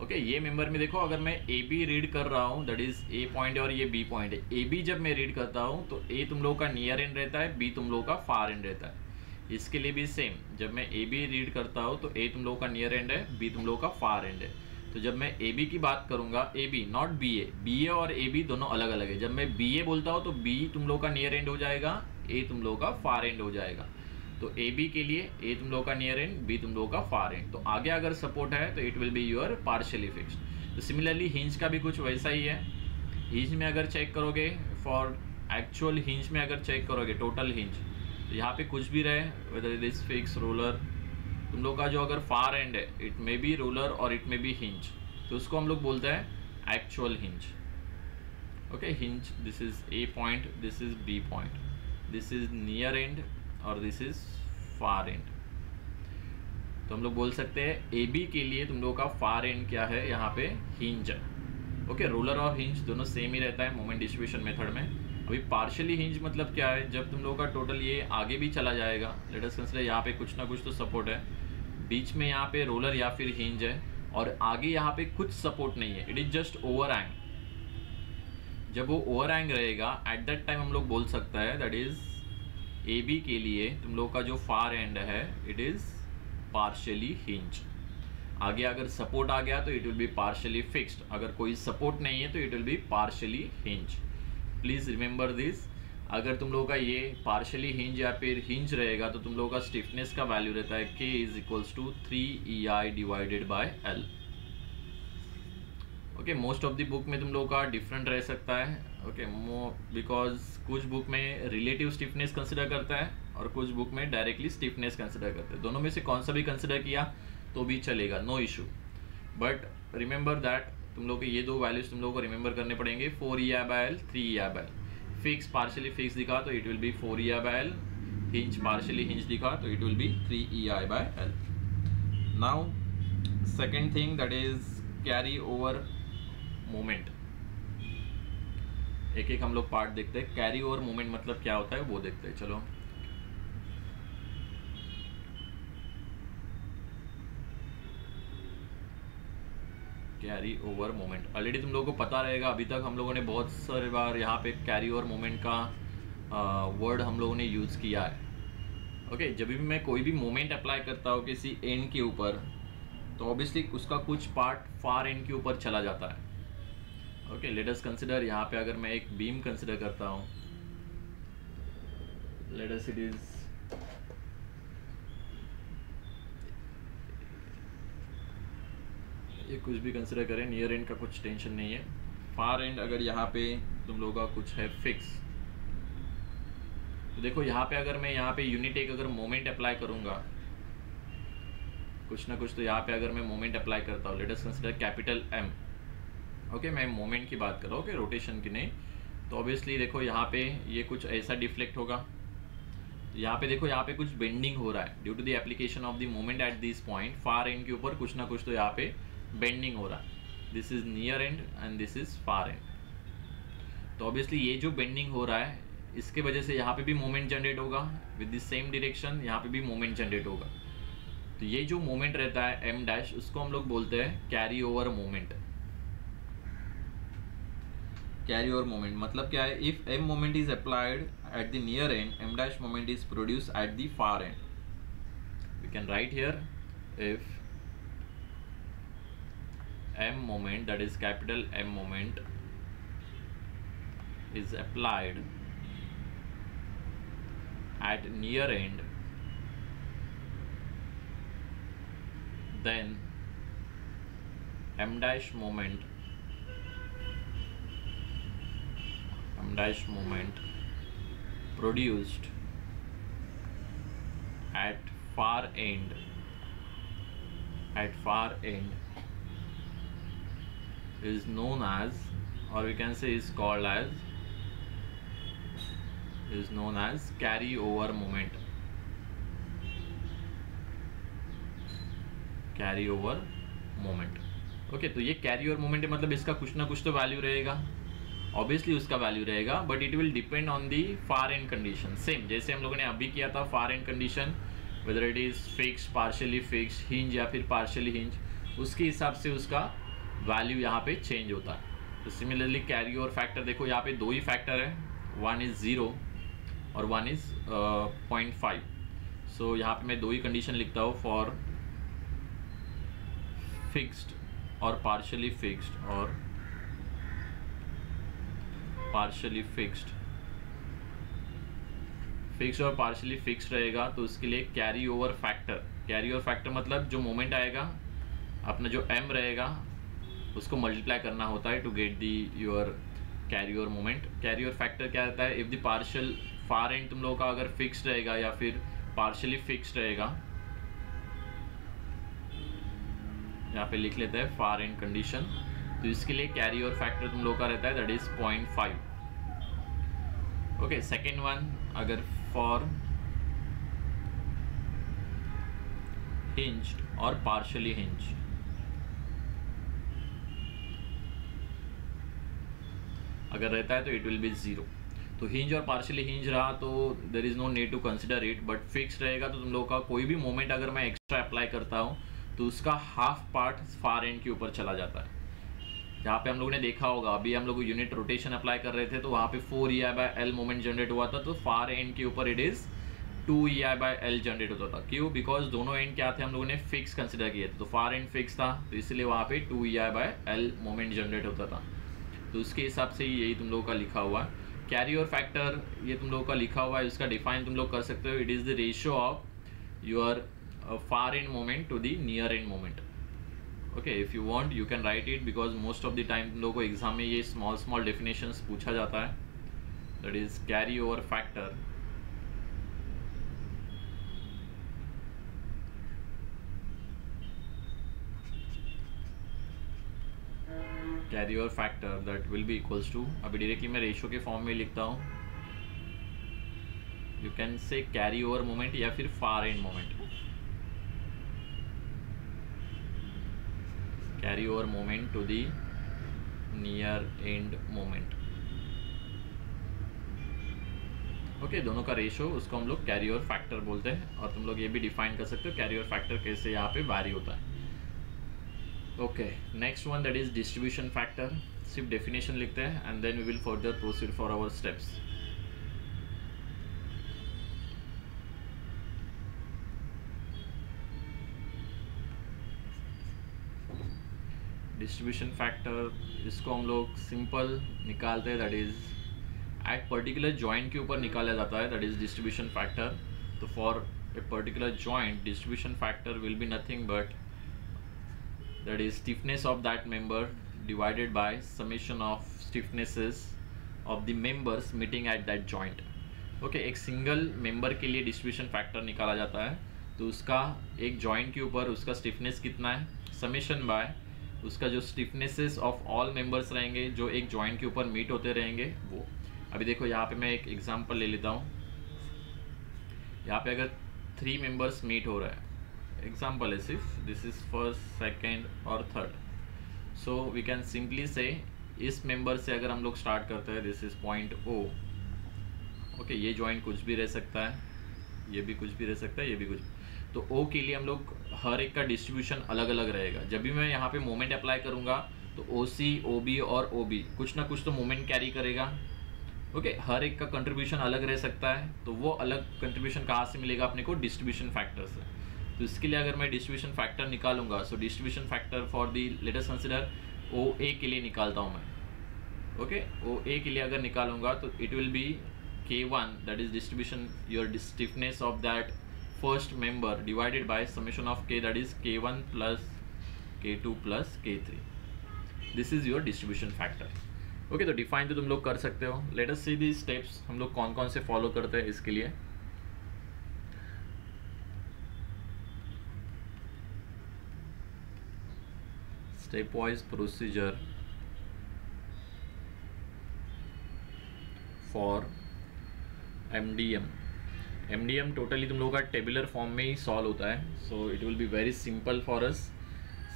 Okay, ये मेंबर में देखो अगर मैं ए बी रीड कर रहा हूँ, दैट इज ए पॉइंट है और ये बी पॉइंट है. ए बी जब मैं रीड करता हूँ तो ए तुम लोगों का नियर एंड रहता है, बी तुम लोगों का फार एंड रहता है. इसके लिए भी सेम, जब मैं ए बी रीड करता हूँ तो ए तुम लोगों का नियर एंड है, बी तुम लोगों का फार एंड है. तो जब मैं ए बी की बात करूंगा, ए बी नॉट बी ए और ए बी दोनों अलग अलग है. जब मैं बी ए बोलता हूँ तो बी तुम लोगों का नियर एंड हो जाएगा, ए तुम लोगों का फार एंड हो जाएगा. तो ए बी के लिए ए तुम लोगों का नियर एंड, बी तुम लोगों का फार एंड. तो आगे अगर सपोर्ट है तो it will be your partially fixed. तो सिमिलरली हिंज का भी कुछ वैसा ही है. हिंज में अगर चेक करोगे, फॉर एक्चुअल हिंज में अगर चेक करोगे टोटल हिंज, तो यहाँ पे कुछ भी रहे, whether it is fix, roller, तुम लोग का जो अगर फार एंड है इट मे बी रोलर और इट मे बी हिंज, तो उसको हम लोग बोलते हैं actual hinge. Okay, hinge, this is A point, this is B point, this is near end और दिस इज फार एंड. तो हम लोग बोल सकते हैं ए बी के लिए तुम लोगों का फार एंड क्या है, यहाँ पे हिंज है. ओके, रोलर और हिंज दोनों सेम ही रहता है मोमेंट डिस्ट्रीब्यूशन मेथड में. अभी पार्शियली हिंज मतलब क्या है, जब तुम लोगों का टोटल ये आगे भी चला जाएगा, लेट अस कंसीडर यहाँ पे कुछ ना कुछ तो सपोर्ट है, बीच में यहाँ पे रोलर या फिर हिंज है और आगे यहाँ पे कुछ सपोर्ट नहीं है, इट इज जस्ट ओवर एंग. जब वो ओवर एंग रहेगा एट दैट टाइम हम लोग बोल सकता है दैट इज ए बी के लिए तुम लोग का जो फार एंड है इट इज़ पार्शियली हिंज। आगे अगर सपोर्ट आ गया तो it will B partially fixed, अगर कोई सपोर्ट नहीं है तो it will B partially hinge. Please remember this. अगर तुम लोगों का ये पार्शियली हिंज या फिर हिंज रहेगा तो तुम लोगों का स्टिफनेस का वैल्यू रहता है K is equals to 3EI divided by L। Okay, most of the book में तुम लोगों का डिफरेंट रह सकता है। ओके, बिकॉज कुछ बुक में रिलेटिव स्टिफनेस कंसिडर करता है और कुछ बुक में डायरेक्टली स्टिफनेस कंसिडर करता है। दोनों में से कौन सा भी कंसिडर किया तो भी चलेगा, no issue. But remember that तुम लोग के ये दो वैल्यूज तुम लोगों को रिमेंबर करने पड़ेंगे, 4EI by L, 3EI by L। Fix partially fix दिखा तो it will be 4EI by L, hinge partially hinge दिखा तो it will be 3EI by L। Now second thing that is carry over moment. एक एक हम लोग part देखते हैं। कैरी ओवर मोमेंट मतलब क्या होता है वो देखते हैं। चलो, कैरी ओवर मोमेंट ऑलरेडी तुम लोगों को पता रहेगा। अभी तक हम लोगों ने बहुत सारे बार यहाँ पे कैरी ओवर मोमेंट का वर्ड हम लोगों ने यूज़ किया है। ओके, जब भी मैं कोई भी मोमेंट अप्लाई करता हूँ किसी एंड के ऊपर तो ऑब्वियसली उसका कुछ पार्ट फार एंड के ऊपर चला जाता है। ओके, लेट अस कंसिडर, यहाँ पे अगर मैं एक बीम कंसिडर करता हूँ, लेट अस इट इज ये कुछ भी कंसिडर करें, नियर एंड का कुछ टेंशन नहीं है। फार एंड अगर यहाँ पे तुम लोगों का कुछ है फिक्स, तो देखो यहाँ पे अगर मैं यहाँ पे यूनिट एक अगर मोमेंट अप्लाई करूँगा कुछ ना कुछ, तो यहाँ पे अगर मैं मोमेंट अप्लाई करता हूँ, let us consider capital M। Okay, मैं मोमेंट की बात कर रहा हूँ, ओके, रोटेशन की नहीं। तो ऑब्वियसली देखो यहाँ पे ये कुछ ऐसा डिफ्लेक्ट होगा। यहाँ पे देखो यहाँ पे कुछ बेंडिंग हो रहा है due to the application of the moment at this point. Far end के ऊपर कुछ ना कुछ तो यहाँ पे बेंडिंग हो रहा है। This is near and and this is far end. तो ऑब्वियसली ये जो बेंडिंग हो रहा है इसके वजह से यहाँ पे भी मोमेंट जनरेट होगा विद द सेम डायरेक्शन, यहाँ पे भी मोमेंट जनरेट होगा। तो ये जो मोमेंट रहता है M डैश, उसको हम लोग बोलते हैं carry over moment. Carry over moment मतलब क्या है? If M moment is applied at the near end, M dash moment is produce at the far end. We can write here if M moment, that is capital M moment, is applied at near end, then M dash moment produced at far end is known as, or we can say is known as carry over moment। Carry over moment. Okay, तो ये carry over moment है, मतलब इसका कुछ ना कुछ तो value रहेगा, ऑब्वियसली उसका वैल्यू रहेगा, but it will depend on the far end condition. Same जैसे हम लोगों ने अभी किया था, far end condition whether it is fix, partially fix, hinge या फिर पार्शियली हिंज, उसके हिसाब से उसका वैल्यू यहाँ पे चेंज होता है। तो सिमिलरली कैरी ओवर फैक्टर देखो, यहाँ पे दो ही फैक्टर है, वन इज 0 और वन इज 0.5। सो यहाँ पे मैं दो ही कंडीशन लिखता हूँ, फॉर फिक्स्ड और पार्शियली फिक्स्ड और पार्शियली फिक्स्ड। फिक्स्ड और पार्शियली फिक्स्ड रहेगा तो उसके लिए कैरी ओवर फैक्टर मतलब जो मोमेंट आएगा अपना जो M रहेगा उसको मल्टीप्लाई करना होता है to get the your carry over moment. Carry over factor क्या रहता है? If the partial far end तुम लोगों का अगर फिक्स्ड रहेगा या फिर पार्शियली फिक्स्ड रहेगा, यहाँ पे लिख लेते हैं फार एंड कंडीशन, तो इसके लिए कैरी ओवर फैक्टर तुम लोगों का रहता है that is 0.5। Okay, second one अगर फॉर हिंज्ड और पार्शियली हिंज, अगर रहता है तो इट विल बी 0। तो हिंज और पार्शियली हिंज रहा तो there is no need to consider it, but fix रहेगा तो तुम लोगों का कोई भी मोमेंट अगर मैं एक्स्ट्रा अप्लाई करता हूँ तो उसका हाफ पार्ट फार एंड के ऊपर चला जाता है। जहाँ पे हम लोगों ने देखा होगा, अभी हम लोग यूनिट रोटेशन अप्लाई कर रहे थे तो वहाँ पे 4EI by L moment generate हुआ था, तो फार एंड के ऊपर इट इज 2EI/L जनरेट होता था। क्यों? बिकॉज दोनों एंड क्या थे, हम लोगों ने फिक्स कंसिडर किए थे, तो फार एंड फिक्स था, तो इसलिए वहाँ पे 2EI/L मोमेंट जनरेट होता था। तो उसके हिसाब से यही तुम लोगों का लिखा हुआ है। कैरी ओवर फैक्टर ये तुम लोगों का लिखा हुआ है, इसका डिफाइन तुम लोग कर सकते हो। It is the ratio of your far end moment to the near end moment. Okay, if you want you can write it, because most of the time तुम लोगों को एग्जाम में ये स्मॉल डेफिनेशंस पूछा जाता है। That is carry over factor carry over factor that will be equals to, अभी directly मैं रेशियो के फॉर्म में लिखता हूँ, you can say carry over moment या फिर far end moment, carry over moment to the near end moment. Okay, दोनों का रेशियो, उसको हम लोग कैरी ओवर फैक्टर बोलते हैं। और तुम लोग ये भी डिफाइन कर सकते हो कैरी ओवर फैक्टर कैसे यहाँ पे वैरी होता है। Okay, next one that is distribution factor. सिर्फ डेफिनेशन लिखते हैं and then we will further proceed for our steps. Distribution factor इसको हम लोग सिंपल निकालते हैं, that is at particular joint के ऊपर निकाला जाता है, दैट इज डिस्ट्रीब्यूशन फैक्टर। तो for a particular joint distribution factor will be nothing but that is stiffness of that member divided by summation of stiffnesses of the members meeting at that joint. Okay, एक single member के लिए distribution factor निकाला जाता है, तो उसका एक joint के ऊपर उसका स्टिफनेस कितना है, समेशन बाय उसका जो स्टिफनेसेस ऑफ ऑल मेंबर्स रहेंगे जो एक जॉइंट के ऊपर मीट होते रहेंगे वो। अभी देखो यहाँ पे मैं एक एग्जांपल ले लेता हूँ। यहाँ पे अगर 3 मेंबर्स मीट हो रहा है, example is if this is first, second और third, so we can simply say इस मेंबर से अगर हम लोग स्टार्ट करते हैं, this is point O। Okay, ये जॉइंट कुछ भी रह सकता है, ये भी कुछ भी रह सकता है, ये भी कुछ। तो O के लिए हम लोग हर एक का डिस्ट्रीब्यूशन अलग अलग रहेगा। जब भी मैं यहाँ पे मोमेंट अप्लाई करूँगा तो OC, OB और OB कुछ ना कुछ तो मोमेंट कैरी करेगा। ओके, हर एक का कंट्रीब्यूशन अलग रह सकता है, तो वो अलग कंट्रीब्यूशन कहाँ से मिलेगा अपने को, डिस्ट्रीब्यूशन फैक्टर से। तो इसके लिए अगर मैं डिस्ट्रीब्यूशन फैक्टर निकालूंगा, so distribution factor for the late us consider OA के लिए निकालता हूँ मैं। ओके, OA के लिए अगर निकालूंगा तो it will B K1 that is distribution your stiffness of that first member divided by summation of K that is K1 plus K2 plus K3। This is your distribution factor. Okay, तो define तो तुम लोग कर सकते हो। Let us C the steps हम लोग कौन कौन से फॉलो करते हैं इसके लिए। Stepwise procedure for MDM। MDM totally तुम लोगों का टेबुलर फॉर्म में ही सॉल्व होता है, सो it will be very simple for us.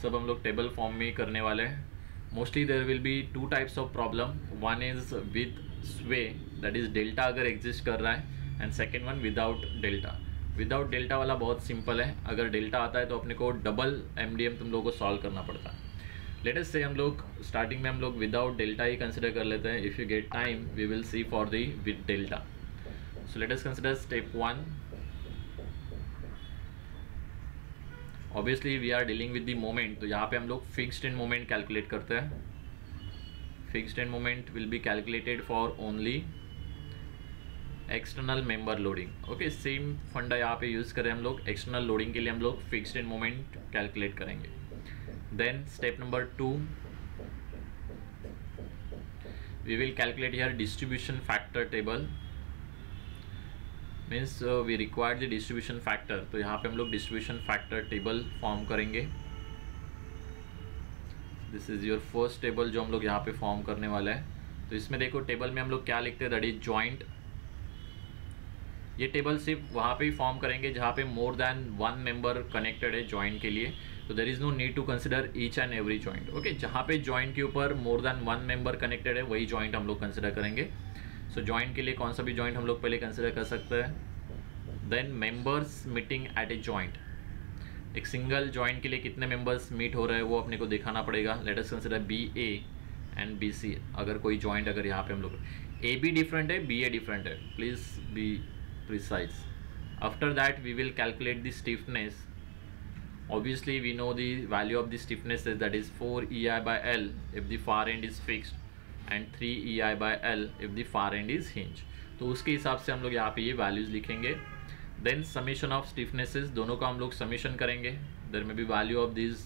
सब हम लोग टेबल फॉर्म में ही करने वाले हैं। Mostly there will be 2 types of problem, one is with sway that is delta अगर एग्जिस्ट कर रहा है, and second one without delta. Without delta वाला बहुत सिंपल है, अगर डेल्टा आता है तो अपने को डबल MDM तुम लोगों को सॉल्व करना पड़ता है। लेट अस से हम लोग स्टार्टिंग में हम लोग विदाउट डेल्टा ही कंसिडर कर लेते हैं। If you get time we will see for the with delta. So let us consider step 1। Obviously we are dealing with the moment, तो यहाँ पे हम लोग फिक्स्ड एंड मोमेंट कैलकुलेट करते हैं। Fixed end moment will be calculated for only external member loading. Okay, same फंडा यहाँ पे यूज़ करें हम लोग। एक्सटर्नल लोडिंग के लिए हम लोग फिक्स्ड एंड मोमेंट कैलकुलेट करेंगे। Then step number 2, we will calculate here distribution factor table, means we require the distribution factor। तो यहाँ पे हम लोग distribution factor table फॉर्म करेंगे। This is your first table जो हम लोग यहाँ पे फॉर्म करने वाला है। तो इसमें देखो टेबल में हम लोग क्या लिखते हैं, दैट इज जॉइंट। ये टेबल सिर्फ वहाँ पे ही फॉर्म करेंगे जहाँ पे मोर देन 1 मेंबर कनेक्टेड है जॉइंट के लिए, तो there is no need to consider each and every joint. Okay, जहाँ पे जॉइंट के ऊपर मोर देन 1 मेंबर कनेक्टेड है वही जॉइंट हम लोग कंसिडर करेंगे। सो जॉइंट के लिए कौन सा भी जॉइंट हम लोग पहले कंसिडर कर सकते हैं। Then members meeting at a joint, एक सिंगल जॉइंट के लिए कितने मेंबर्स मीट हो रहे हैं वो अपने को दिखाना पड़ेगा। Late us consider BA and BC। अगर कोई जॉइंट अगर यहाँ पे हम लोग AB डिफरेंट है, BA डिफरेंट है, please be precise. After that we will calculate the stiffness. Obviously we know the value of the stiffness is, that is 4 EI by L if the far end is fixed and 3 EI by L if the far end is hinge. तो उसके हिसाब से हम लोग यहाँ पे ये values लिखेंगे. देन समीशन ऑफ स्टिफनेसेस, दोनों का हम लोग समीशन करेंगे. There may be value of this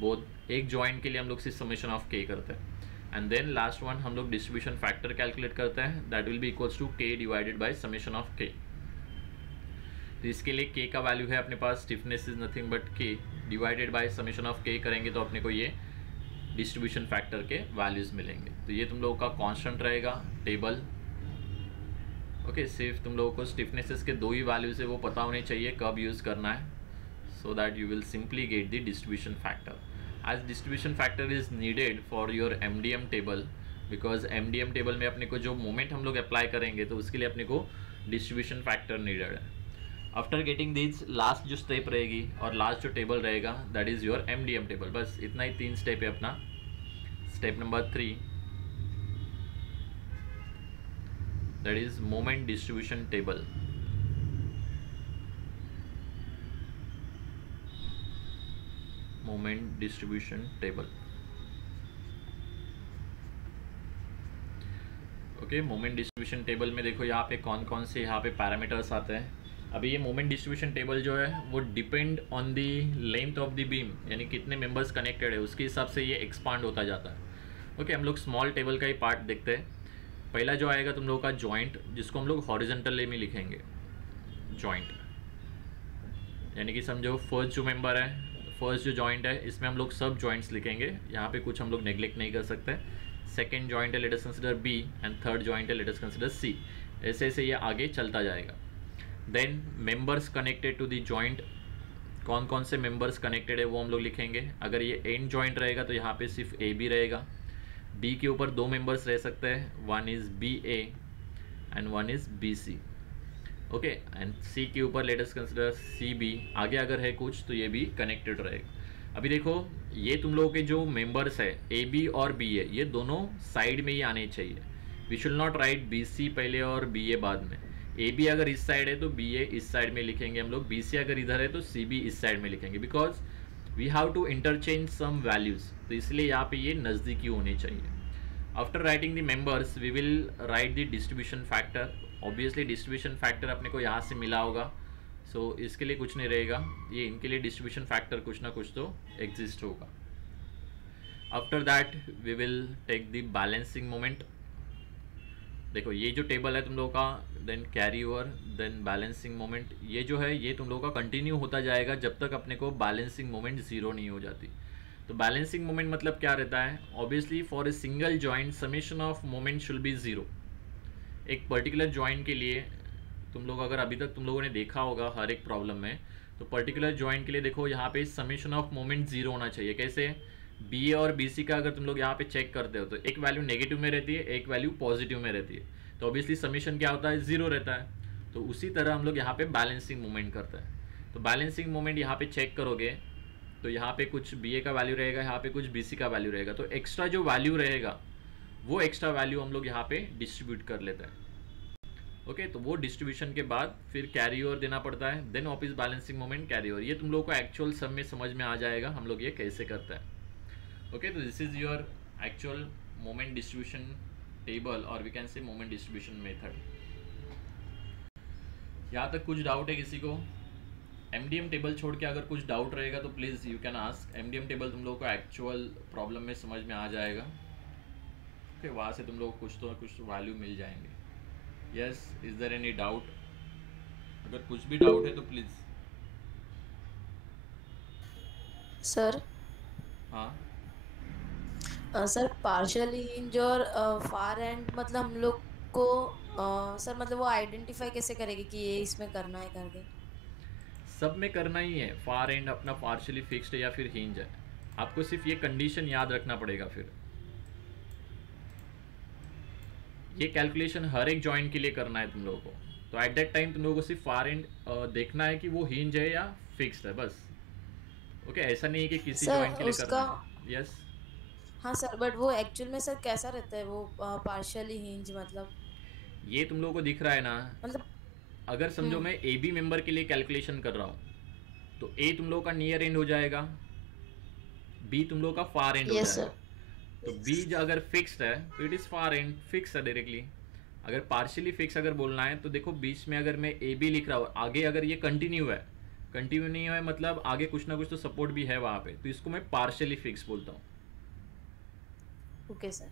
both. एक जॉइंट के लिए हम लोग सिर्फ समीशन ऑफ के करते हैं. एंड देन लास्ट वन हम लोग डिस्ट्रीब्यूशन फैक्टर कैलकुलेट करते हैं, that will be equals to K divided by summation of K. तो इसके लिए के का वैल्यू है अपने पास, stiffness is nothing but K divided by summation of K करेंगे तो अपने को ये डिस्ट्रीब्यूशन फैक्टर के वैल्यूज मिलेंगे. तो ये तुम लोगों का कांस्टेंट रहेगा टेबल. ओके, सिर्फ तुम लोगों को स्टिफनेसेस के दो ही वैल्यूज है वो पता होने चाहिए कब यूज़ करना है, so that you will simply get the distribution factor. As distribution factor is needed for your MDM table, because MDM table में अपने को जो मोमेंट हम लोग अप्लाई करेंगे तो उसके लिए अपने को डिस्ट्रीब्यूशन फैक्टर नीडेड है. आफ्टर गेटिंग दिस, लास्ट जो स्टेप रहेगी और लास्ट जो टेबल रहेगा that is your MDM table. बस इतना ही 3 स्टेप है अपना. Step number 3, that is moment distribution table. Moment distribution table. Okay, moment distribution table में देखो यहाँ पे कौन कौन से यहाँ पे पैरामीटर्स आते हैं. अभी ये मोमेंट डिस्ट्रीब्यूशन टेबल जो है वो depend on the length of the beam, यानी कितने मेंबर्स कनेक्टेड है उसके हिसाब से ये एक्सपांड होता जाता है. ओके, हम लोग स्मॉल टेबल का ही पार्ट देखते हैं. पहला जो आएगा तुम लोगों का जॉइंट, जिसको हम लोग हॉरिजॉन्टल में लिखेंगे. जॉइंट यानी कि समझो फर्स्ट जो मेंबर है, फर्स्ट जो जॉइंट है, इसमें हम लोग सब जॉइंट्स लिखेंगे. यहाँ पे कुछ हम लोग नेग्लेक्ट नहीं कर सकते. सेकेंड जॉइंट है, let us consider B, and third joint है, लेट अस कंसिडर सी. ऐसे ऐसे ये आगे चलता जाएगा. Then members connected to the joint, कौन कौन से मेंबर्स कनेक्टेड है वो हम लोग लिखेंगे. अगर ये एंड जॉइंट रहेगा तो यहाँ पे सिर्फ ए बी रहेगा. बी के ऊपर 2 मेंबर्स रह सकते हैं, one is B A and one is B C. Okay, and C के ऊपर let us consider C B. आगे अगर है कुछ तो ये भी कनेक्टेड रहेगा. अभी देखो ये तुम लोगों के जो मेंबर्स है ए बी और बी ए, ये दोनों साइड में ही आने चाहिए. We should not write B C पहले और बी ए बाद में. ए बी अगर इस साइड है तो बी ए इस साइड में लिखेंगे हम लोग. बी सी अगर इधर है तो सी बी इस साइड में लिखेंगे, because we have to interchange some values. तो इसलिए यहाँ पे ये नज़दीकी होनी चाहिए. After writing the members we will write the distribution factor. Obviously distribution factor अपने को यहाँ से मिला होगा, सो इसके लिए कुछ नहीं रहेगा. ये इनके लिए डिस्ट्रीब्यूशन फैक्टर कुछ ना कुछ तो एग्जिस्ट होगा. After that we will take the balancing moment. देखो ये जो टेबल है तुम लोगों का, then carry over, then balancing moment, ये जो है ये तुम लोगों का कंटिन्यू होता जाएगा जब तक अपने को बैलेंसिंग मोमेंट 0 नहीं हो जाती. तो बैलेंसिंग मोमेंट मतलब क्या रहता है, obviously for a single joint summation of moment should be 0. एक पर्टिकुलर जॉइंट के लिए तुम लोग अगर अभी तक तुम लोगों ने देखा होगा हर एक प्रॉब्लम में, तो पर्टिकुलर जॉइंट के लिए देखो यहाँ पे समेशन ऑफ मोमेंट 0 होना चाहिए. कैसे, बी ए और बी सी का अगर तुम लोग यहाँ पे चेक करते हो तो एक वैल्यू नेगेटिव में रहती है, एक वैल्यू पॉजिटिव में रहती है. तो ऑब्वियसली समीशन क्या होता है, 0 रहता है. तो उसी तरह हम लोग यहाँ पे बैलेंसिंग मोमेंट करते हैं. तो बैलेंसिंग मोमेंट यहाँ पे चेक करोगे तो यहाँ पे कुछ बी ए का वैल्यू रहेगा, यहाँ पे कुछ बी सी का वैल्यू रहेगा. तो एक्स्ट्रा जो वैल्यू रहेगा वो एक्स्ट्रा वैल्यू हम लोग यहाँ पे डिस्ट्रीब्यूट कर लेते हैं. ओके, तो वो डिस्ट्रीब्यूशन के बाद फिर कैरी ओवर देना पड़ता है. देन वापस बैलेंसिंग मोमेंट, कैरी ओवर. ये तुम लोग को एक्चुअल सब में समझ में आ जाएगा हम लोग ये कैसे करते हैं. ओके, तो this is your actual moment distribution table और we can say moment distribution method. यहाँ तक कुछ डाउट है किसी को? एमडीएम टेबल छोड़ के अगर कुछ डाउट रहेगा तो please you can ask. MDM table तुम लोगों को एक्चुअल प्रॉब्लम में समझ में आ जाएगा. ओके, वहाँ से तुम लोग को कुछ तो वैल्यू मिल जाएंगे. Yes, is there any doubt? अगर कुछ भी डाउट है तो प्लीज़. सर. हाँ सर पार्शियल हिंज और फार एंड मतलब हम लोग को सर मतलब वो आइडेंटिफाई कैसे करेगी कि ये इसमें करना है करके? सब में करना ही है. फार एंड अपना पार्शियली फिक्स्ड है या फिर हिंज है, आपको सिर्फ ये कंडीशन याद रखना पड़ेगा. फिर ये कैलकुलेशन हर एक जॉइंट के लिए करना है तुम लोगों को. तो एट दैट टाइम तुम लोगों को सिर्फ फार एंड देखना है कि वो हिंज है या फिक्स्ड है, बस. ओके, ऐसा नहीं है कि किसी जॉइंट के लिए करना है. यस हाँ सर, बट वो एक्चुअल में सर कैसा रहता है वो पार्शियली हिंज मतलब? ये तुम लोगों को दिख रहा है ना, मतलब अगर समझो मैं ए बी मेंबर के लिए कैलकुलेशन कर रहा हूँ, तो ए तुम लोगों का नियर एंड हो जाएगा, बी तुम लोगों का फार एंड हो यस जाएगा। सर। तो बी अगर फिक्स्ड है तो it is far and, fix है डायरेक्टली। अगर पार्शियली फिक्स अगर बोलना है तो देखो बीच में अगर मैं ए बी लिख रहा हूँ, आगे अगर ये कंटिन्यू है, कंटिन्यू नहीं है मतलब आगे कुछ ना कुछ तो सपोर्ट भी है वहाँ पे, तो इसको मैं पार्शियली फिक्स बोलता हूँ। Okay sir.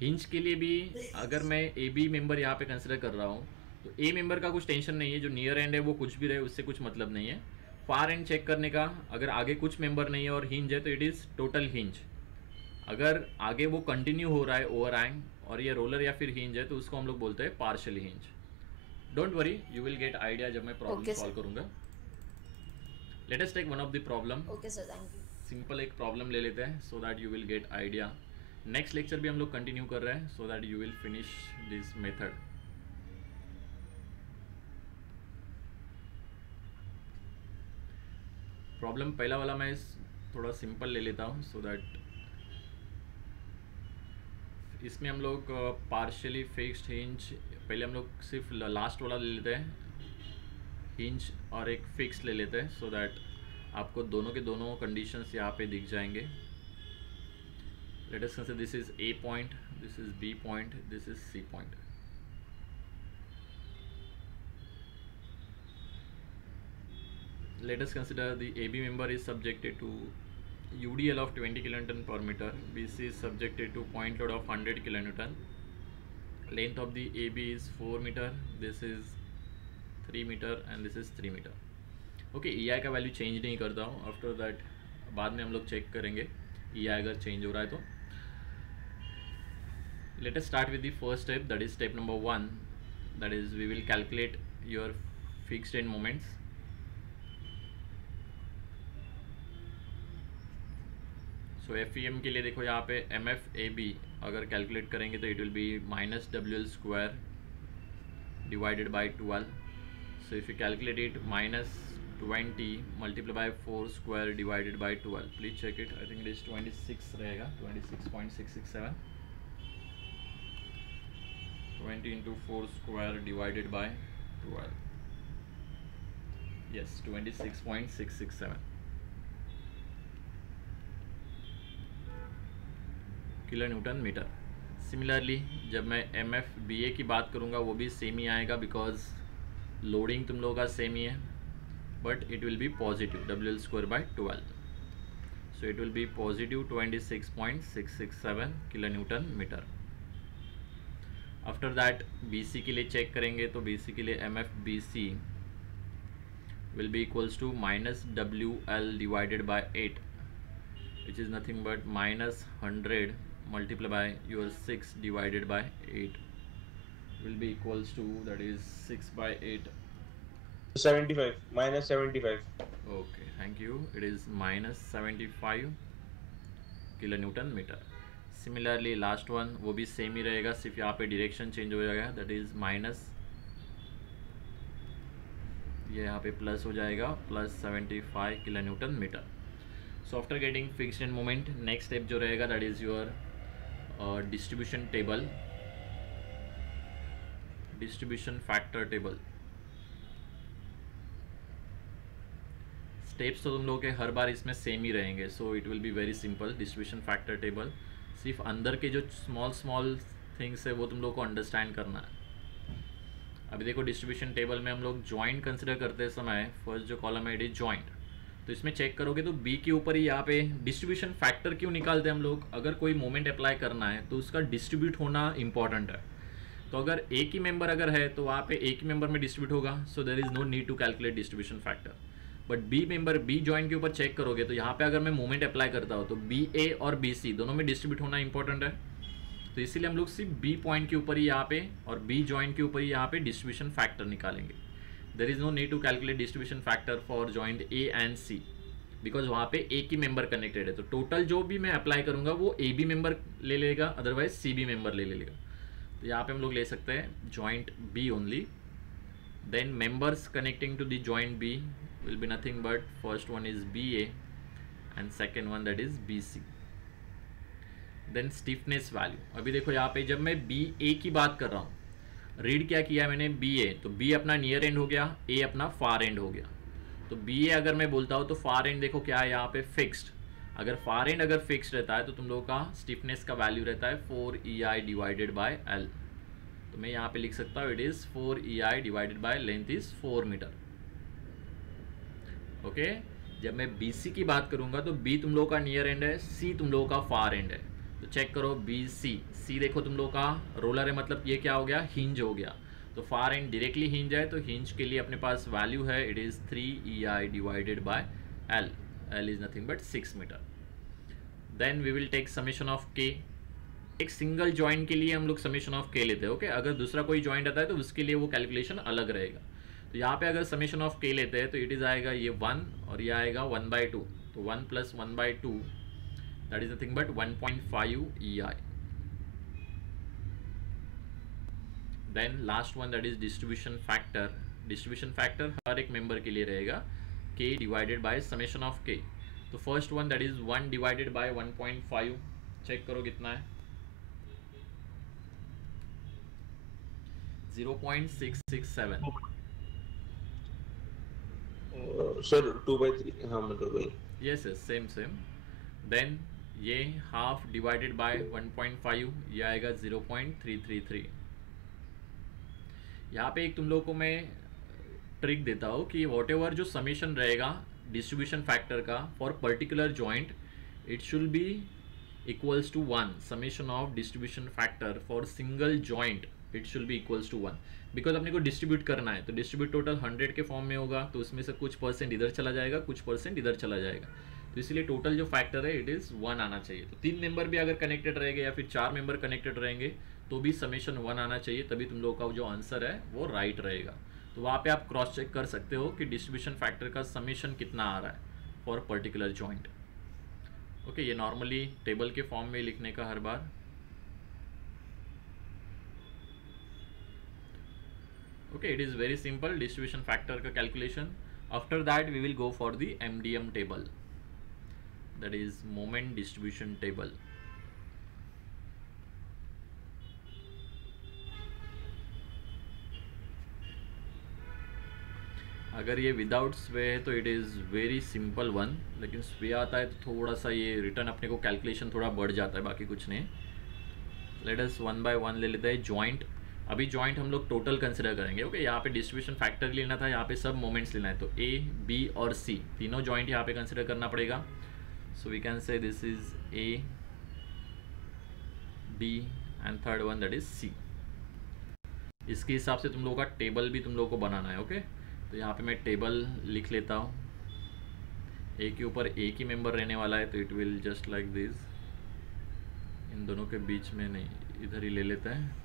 हिंज के लिए भी अगर मैं ए बी मेंबर यहाँ पे कंसिडर कर रहा हूँ, तो ए मेंबर का कुछ टेंशन नहीं है, जो नियर एंड है वो कुछ भी रहे उससे कुछ मतलब नहीं है। फार एंड चेक करने का, अगर आगे कुछ मेंबर नहीं है और हिंज है तो इट इज़ टोटल हिंज। अगर आगे वो कंटिन्यू हो रहा है ओवर हैंग और ये रोलर या फिर हिंज है तो उसको हम लोग बोलते हैं partial hinge. Don't worry, you will get idea जब मैं प्रॉब्लम ओके सॉल्व सर। करूँगा। Let us take one of the problem. Okay sir, thank you. Simple एक प्रॉब्लम ले लेते हैं so that you will get idea. Next lecture भी हम लोग कंटिन्यू कर रहे हैं so that you will finish this method. Problem पहला वाला मैं थोड़ा सिंपल ले लेता हूँ सो दैट इसमें हम लोग पार्शियली फिक्स्ड हिंज, पहले हम लोग सिर्फ लास्ट वाला ले लेते हैं हिंज और एक फिक्स ले लेते हैं सो दैट आपको दोनों के दोनों कंडीशंस यहाँ पे दिख जाएंगे। Let us consider this is A point, this is B point, this is C point. Let us consider the AB member is subjected to UDL of 20 kilonewton per meter. BC is subjected to point load of 100 kilonewton. Length of the AB is 4 meter. This is 3 meter and this is 3 meter. Okay, EI का value change नहीं करता हूँ। After that बाद में हम लोग check करेंगे EI अगर चेंज हो रहा है तो। Let us start with the first step, that is step number 1. That is we will calculate your fixed end moments. So FEM के लिए देखो यहाँ पे MFAB अगर कैलकुलेट करेंगे तो it will be -WL square divided by 12. So if you calculate it -20 multiply by 4 square divided by 12. Please check it, I think it is 26 रहेगा, 26.667. 20 into 4 square divided by 12. Yes, 26.667 kilo newton metre. Similarly जब मैं MFBA की बात करूँगा वो भी same ही आएगा because loading तुम लोगों का सेम ही है, but it will be positive WL square by 12. So it will be positive 26.667 kilo newton metre. After that BC के लिए चेक करेंगे तो BC के लिए MFBC will be equals to -WL divided by 8, which is nothing but -100 multiplied by your 6 divided by 8 will be equals to, that is 6 by 8. 75 -75. Okay, thank you. It is -75 kilonewton meter. Similarly last one वो भी same ही रहेगा, सिर्फ यहाँ पे direction change हो जाएगा, that is minus, ये यहाँ पे प्लस हो जाएगा, +75 kilonewton meter. So after getting fixed end moment, next step जो रहेगा that is your distribution table, distribution factor table. Steps तो तुम लोगों के हर बार इसमें सेम ही रहेंगे, सो it will be very simple. Distribution factor table, सिर्फ अंदर के जो स्मॉल थिंग्स है वो तुम लोग को अंडरस्टैंड करना है. अभी देखो डिस्ट्रीब्यूशन टेबल में हम लोग जॉइंट कंसिडर करते समय फर्स्ट जो कॉलम है इट इज जॉइंट. तो इसमें चेक करोगे तो बी के ऊपर ही यहाँ पे डिस्ट्रीब्यूशन फैक्टर क्यों निकालते हैं हम लोग, अगर कोई मोमेंट अप्लाई करना है तो उसका डिस्ट्रीब्यूट होना इंपॉर्टेंट है. तो अगर एक ही मेंबर अगर है तो वहाँ पे एक ही मेंबर में डिस्ट्रीब्यूट होगा, so there is no need to calculate distribution factor. But B member B joint के ऊपर चेक करोगे तो यहाँ पे अगर मैं मोमेंट अप्लाई करता हूँ तो बी ए और बी सी दोनों में डिस्ट्रीब्यूट होना इंपॉर्टेंट है. तो इसीलिए हम लोग सिर्फ बी पॉइंट के ऊपर ही यहाँ पे और बी जॉइंट के ऊपर ही यहाँ पे डिस्ट्रीब्यूशन फैक्टर निकालेंगे. There is no need to calculate distribution factor for joint A and C because वहाँ पे एक ही मेंबर कनेक्टेड है. तो टोटल जो भी मैं अप्लाई करूँगा वो ए बी मेंबर ले लेगा, अदरवाइज सी बी मेंबर ले लेगा. तो यहाँ पे हम लोग ले सकते हैं joint B only. Then members connecting to the joint B will be nothing but first one is BA and second one that is BC. then stiffness value, अभी देखो यहाँ पे जब मैं BA की बात कर रहा हूँ, रीड क्या किया मैंने, बी ए, तो बी अपना नियर एंड हो गया, ए अपना फार एंड हो गया। तो बी ए अगर मैं बोलता हूँ तो फार एंड देखो क्या है यहाँ पे, फिक्स्ड। अगर फार एंड अगर फिक्स्ड रहता है तो तुम लोगों का स्टिफनेस का वैल्यू रहता है 4EI डिवाइडेड बाय एल। तो मैं यहाँ पे लिख सकता हूँ it is 4EI divided by length is 4 metre. Okay, जब मैं BC की बात करूँगा तो B तुम लोगों का नियर एंड है, C तुम लोगों का फार एंड है। तो चेक करो BC, C देखो तुम लोगों का रोलर है, मतलब ये क्या हो गया, हिंज हो गया। तो फार एंड डायरेक्टली हिंज है, तो हिंज के लिए अपने पास वैल्यू है it is 3EI divided by L. L is nothing but 6 metre. Then we will take summation of K. एक सिंगल जॉइंट के लिए हम लोग समेशन ऑफ के लेते हैं। ओके, अगर दूसरा कोई जॉइंट आता है तो उसके लिए वो कैलकुलेशन अलग रहेगा। तो यहाँ पे अगर समेशन ऑफ के लेते हैं तो इट इज़ आएगा ये 1 और ये आएगा 1/2। तो 1 + 1/2 that is nothing but 1.5 EI। Then last one that is distribution factor. Distribution factor हर एक मेंबर के लिए रहेगा k divided by summation of k। तो first one that is 1 divided by 1.5, check करो कितना है, 0.667। सर 2/3, हाँ मतलब वही। Yes yes, same same. Then ये हाफ डिवाइडेड बाय 1.5, ये आएगा 0.333। यहाँ पे एक तुम लोग को मैं ट्रिक देता हूँ कि वॉट एवर जो समेशन रहेगा डिस्ट्रीब्यूशन फैक्टर का for particular joint, it should be equals to 1। Summation of distribution factor for single joint it should be equals to 1, because अपने को डिस्ट्रीब्यूट करना है। तो डिस्ट्रीब्यूट टोटल 100 के फॉर्म में होगा, तो उसमें से कुछ % इधर चला जाएगा, कुछ % इधर चला जाएगा। तो इसलिए टोटल जो फैक्टर है इट इज़ 1 आना चाहिए। तो 3 मेंबर भी अगर कनेक्टेड रहेंगे या फिर 4 मेंबर कनेक्टेड रहेंगे तो भी समेशन 1 आना चाहिए, तभी तुम लोग का जो आंसर है वो राइट रहेगा। तो वहाँ पे आप क्रॉस चेक कर सकते हो कि डिस्ट्रीब्यूशन फैक्टर का समेशन कितना आ रहा है फॉर पर्टिकुलर जॉइंट। ओके, ये नॉर्मली टेबल के फॉर्म में लिखने का हर बार। Okay, it is very simple distribution factor का calculation. After that we will go for the MDM table, that is moment distribution table. अगर ये विदाउट स्वे है तो it is very simple one, लेकिन स्वे आता है तो थोड़ा सा ये रिटर्न अपने को कैलकुलेशन थोड़ा बढ़ जाता है, बाकी कुछ नहीं। लेट अस 1 बाय 1 ले लेते हैं जॉइंट। अभी जॉइंट हम लोग टोटल कंसिडर करेंगे। ओके, यहाँ पे डिस्ट्रीब्यूशन फैक्टर लेना था, यहाँ पे सब मोमेंट्स लेना है, तो A, B और C तीनों जॉइंट यहाँ पे कंसिडर करना पड़ेगा। So we can say this is A, B and third one that is C। इसके हिसाब से तुम लोगों का टेबल भी तुम लोगों को बनाना है। ओके, तो यहाँ पे मैं टेबल लिख लेता हूँ। A के ऊपर एक ही मेंबर रहने वाला है, तो it will just like this. इन दोनों के बीच में नहीं, इधर ही ले लेते हैं।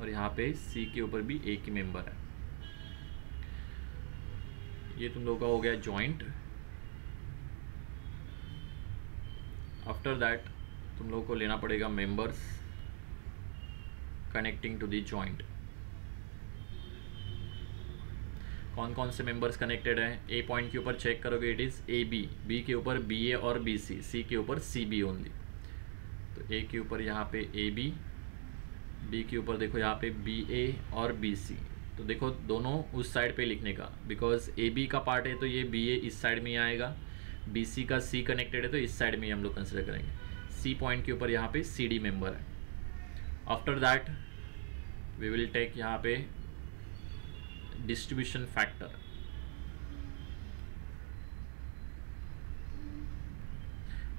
और यहाँ पे C के ऊपर भी एक ही मेंबर है। ये तुम लोगों का हो गया जॉइंट। आफ्टर दैट तुम लोगों को लेना पड़ेगा members connecting to the joint. कौन कौन से मेंबर्स कनेक्टेड हैं, A पॉइंट के ऊपर चेक करोगे इट इज़ AB, B के ऊपर BA और BC, C के ऊपर CB ओनली। तो A के ऊपर यहाँ पे AB, B के ऊपर देखो यहाँ पे BA और BC। तो देखो दोनों उस साइड पे लिखने का, बिकॉज AB का पार्ट है तो ये BA इस साइड में आएगा, BC का C कनेक्टेड है तो इस साइड में ही हम लोग कंसिडर करेंगे। C पॉइंट के ऊपर यहाँ पे CD मेंबर है। After that we will take यहाँ पे डिस्ट्रीब्यूशन फैक्टर।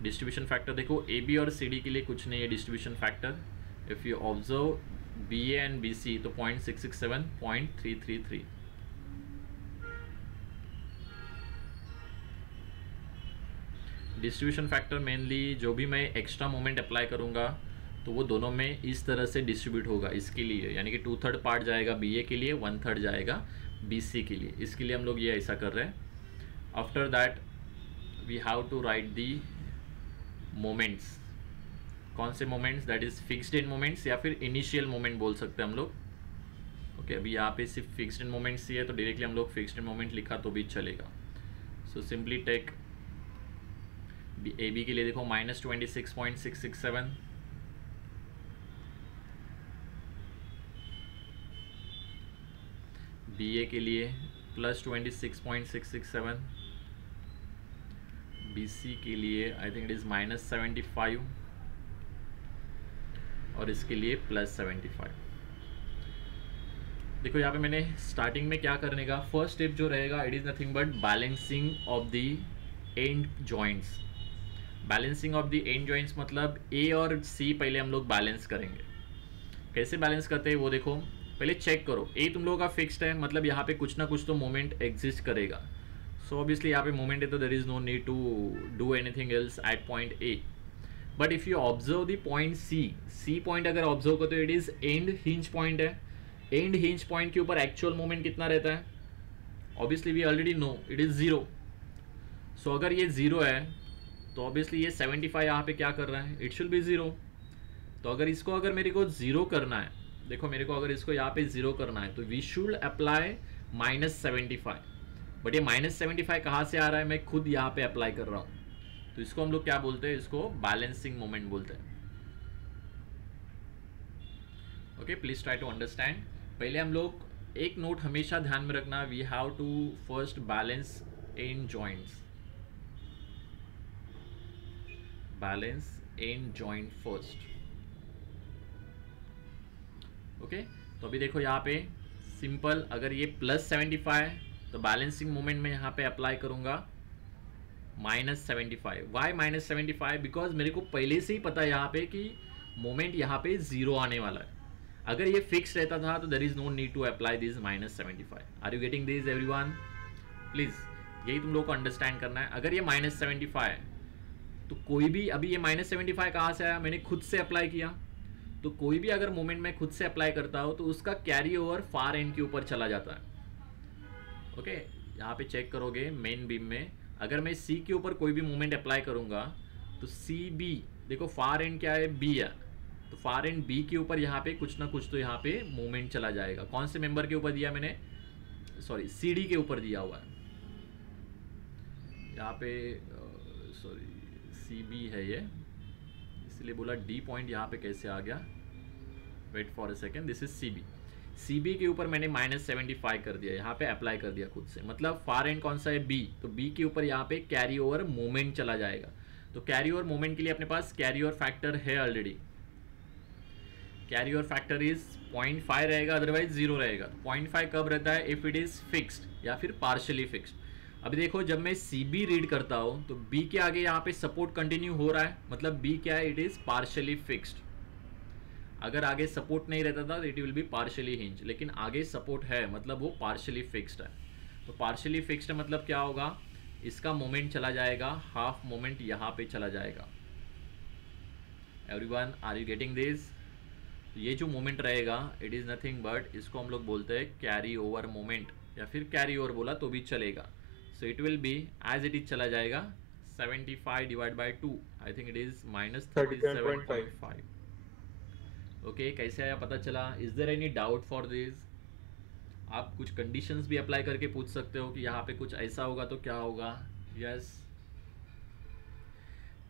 डिस्ट्रीब्यूशन फैक्टर देखो AB और CD के लिए कुछ नहीं है distribution factor. If you observe BA and BC तो 0.667, 0.333। डिस्ट्रीब्यूशन फैक्टर मेनली जो भी मैं एक्स्ट्रा मोमेंट अप्लाई करूँगा तो वो दोनों में इस तरह से डिस्ट्रीब्यूट होगा इसके लिए, यानी कि 2/3 पार्ट जाएगा BA के लिए, 1/3 जाएगा BC के लिए। इसके लिए हम लोग ये ऐसा कर रहे हैं। After that we have to write the moments. कौन से moments, that is fixed end moments या फिर इनिशियल मोमेंट बोल सकते हैं हम लोग। ओके, अभी यहाँ पे सिर्फ फिक्स्ड एंड मोमेंट्स ही है तो डायरेक्टली हम लोग फिक्स्ड एंड मोमेंट लिखा तो भी चलेगा। सो सिंपली टेक AB के लिए देखो -26.667, BA के लिए +26.667, BC के लिए आई थिंक इट इज़ -75 और इसके लिए +75। देखो यहाँ पे मैंने स्टार्टिंग में क्या करने का, फर्स्ट स्टेप जो रहेगा it is nothing but balancing of the end joints. Balancing of the end joints मतलब A और C पहले हम लोग बैलेंस करेंगे। कैसे बैलेंस करते हैं वो देखो, पहले चेक करो। A तुम लोगों का फिक्स्ड है, मतलब यहाँ पे कुछ ना कुछ तो मोमेंट एग्जिस्ट करेगा। सो ऑब्वियसली यहाँ पे मोमेंट है तो there is no need to do anything else at point A। But if you observe the point C point अगर ऑब्जर्व करते हो it is end hinge point है। एंड हिंज पॉइंट के ऊपर एक्चुअल मोमेंट कितना रहता है? Obviously we already know it is 0। So अगर ये 0 है तो ऑब्वियसली ये 75 यहाँ पे क्या कर रहा है, इट शुड बी 0। तो अगर मेरे को 0 करना है, देखो मेरे को अगर इसको यहाँ पे 0 करना है तो वी शुड अप्लाई -75। बट ये -75 कहाँ से आ रहा है, मैं खुद यहाँ पे अप्लाई कर रहा हूँ। तो इसको हम लोग क्या बोलते हैं, इसको बैलेंसिंग मोमेंट बोलते हैं। Okay, please try to understand. पहले हम लोग एक नोट हमेशा ध्यान में रखना, we have to first balance end joints, balance end joint first. Okay, तो अभी देखो यहाँ पे सिंपल, अगर ये +75 तो बैलेंसिंग मोमेंट में यहाँ पे अप्लाई करूँगा -75। वाई -75? बिकॉज मेरे को पहले से ही पता है यहाँ पे कि मोमेंट यहाँ पे 0 आने वाला है। अगर ये फिक्स रहता था तो there is no need to apply this -75। Are you getting this everyone? Please यही तुम लोग को अंडरस्टैंड करना है। अगर ये -75 तो कोई भी, अभी ये -75 कहाँ से आया, मैंने खुद से अप्लाई किया। तो कोई भी अगर मोमेंट मैं खुद से अप्लाई करता हूँ तो उसका कैरी ओवर फार एंड के ऊपर चला जाता है। ओके, यहाँ पे चेक करोगे मेन बीम में, अगर मैं C के ऊपर कोई भी मोमेंट अप्लाई करूँगा तो CB, देखो फार एंड क्या है, B है, तो फार एंड B के ऊपर यहाँ पे कुछ ना कुछ तो यहाँ पे मोमेंट चला जाएगा। कौन से मेंबर के ऊपर दिया मैंने, सॉरी CD के ऊपर दिया हुआ है यहाँ पे, सॉरी CB है ये, इसलिए बोला D पॉइंट यहाँ पे कैसे आ गया, wait for a second, this is CB के ऊपर मैंने -75 कर दिया, यहाँ पे अप्लाई कर दिया खुद से। मतलब फार एंड कौन सा है, B, तो B के ऊपर यहाँ पे कैरी ओवर मोमेंट चला जाएगा। तो कैरी ओवर मोमेंट के लिए अपने पास कैरी ओवर फैक्टर है already. Carry over factor is 0.5 रहेगा, अदरवाइज 0 रहेगा। 0.5 कब रहता है, इफ इट इज फिक्स्ड या फिर पार्शियली फिक्स्ड। अभी देखो जब मैं CB रीड करता हूँ तो B के आगे यहाँ पे सपोर्ट कंटिन्यू हो रहा है, मतलब B क्या है, इट इज पार्शियली फिक्स्ड। अगर आगे सपोर्ट नहीं रहता था तो it will B partially hinge, लेकिन आगे सपोर्ट है मतलब वो पार्शियली फिक्स्ड है। तो पार्शियली फिक्स्ड मतलब क्या होगा, इसका मोमेंट चला जाएगा, हाफ मोमेंट यहाँ पे चला जाएगा। Everyone, are you getting this? ये जो मोमेंट रहेगा इट इज़ नथिंग बट, इसको हम लोग बोलते हैं कैरी ओवर मोमेंट, या फिर कैरी ओवर बोला तो भी चलेगा। So it will be as it is चला जाएगा 75 divide by 2, I think it is -37.5। Okay, कैसे आया पता चला? Is there any doubt for this? आप कुछ कंडीशंस भी अप्लाई करके पूछ सकते हो कि यहाँ पे कुछ ऐसा होगा तो क्या होगा। यस,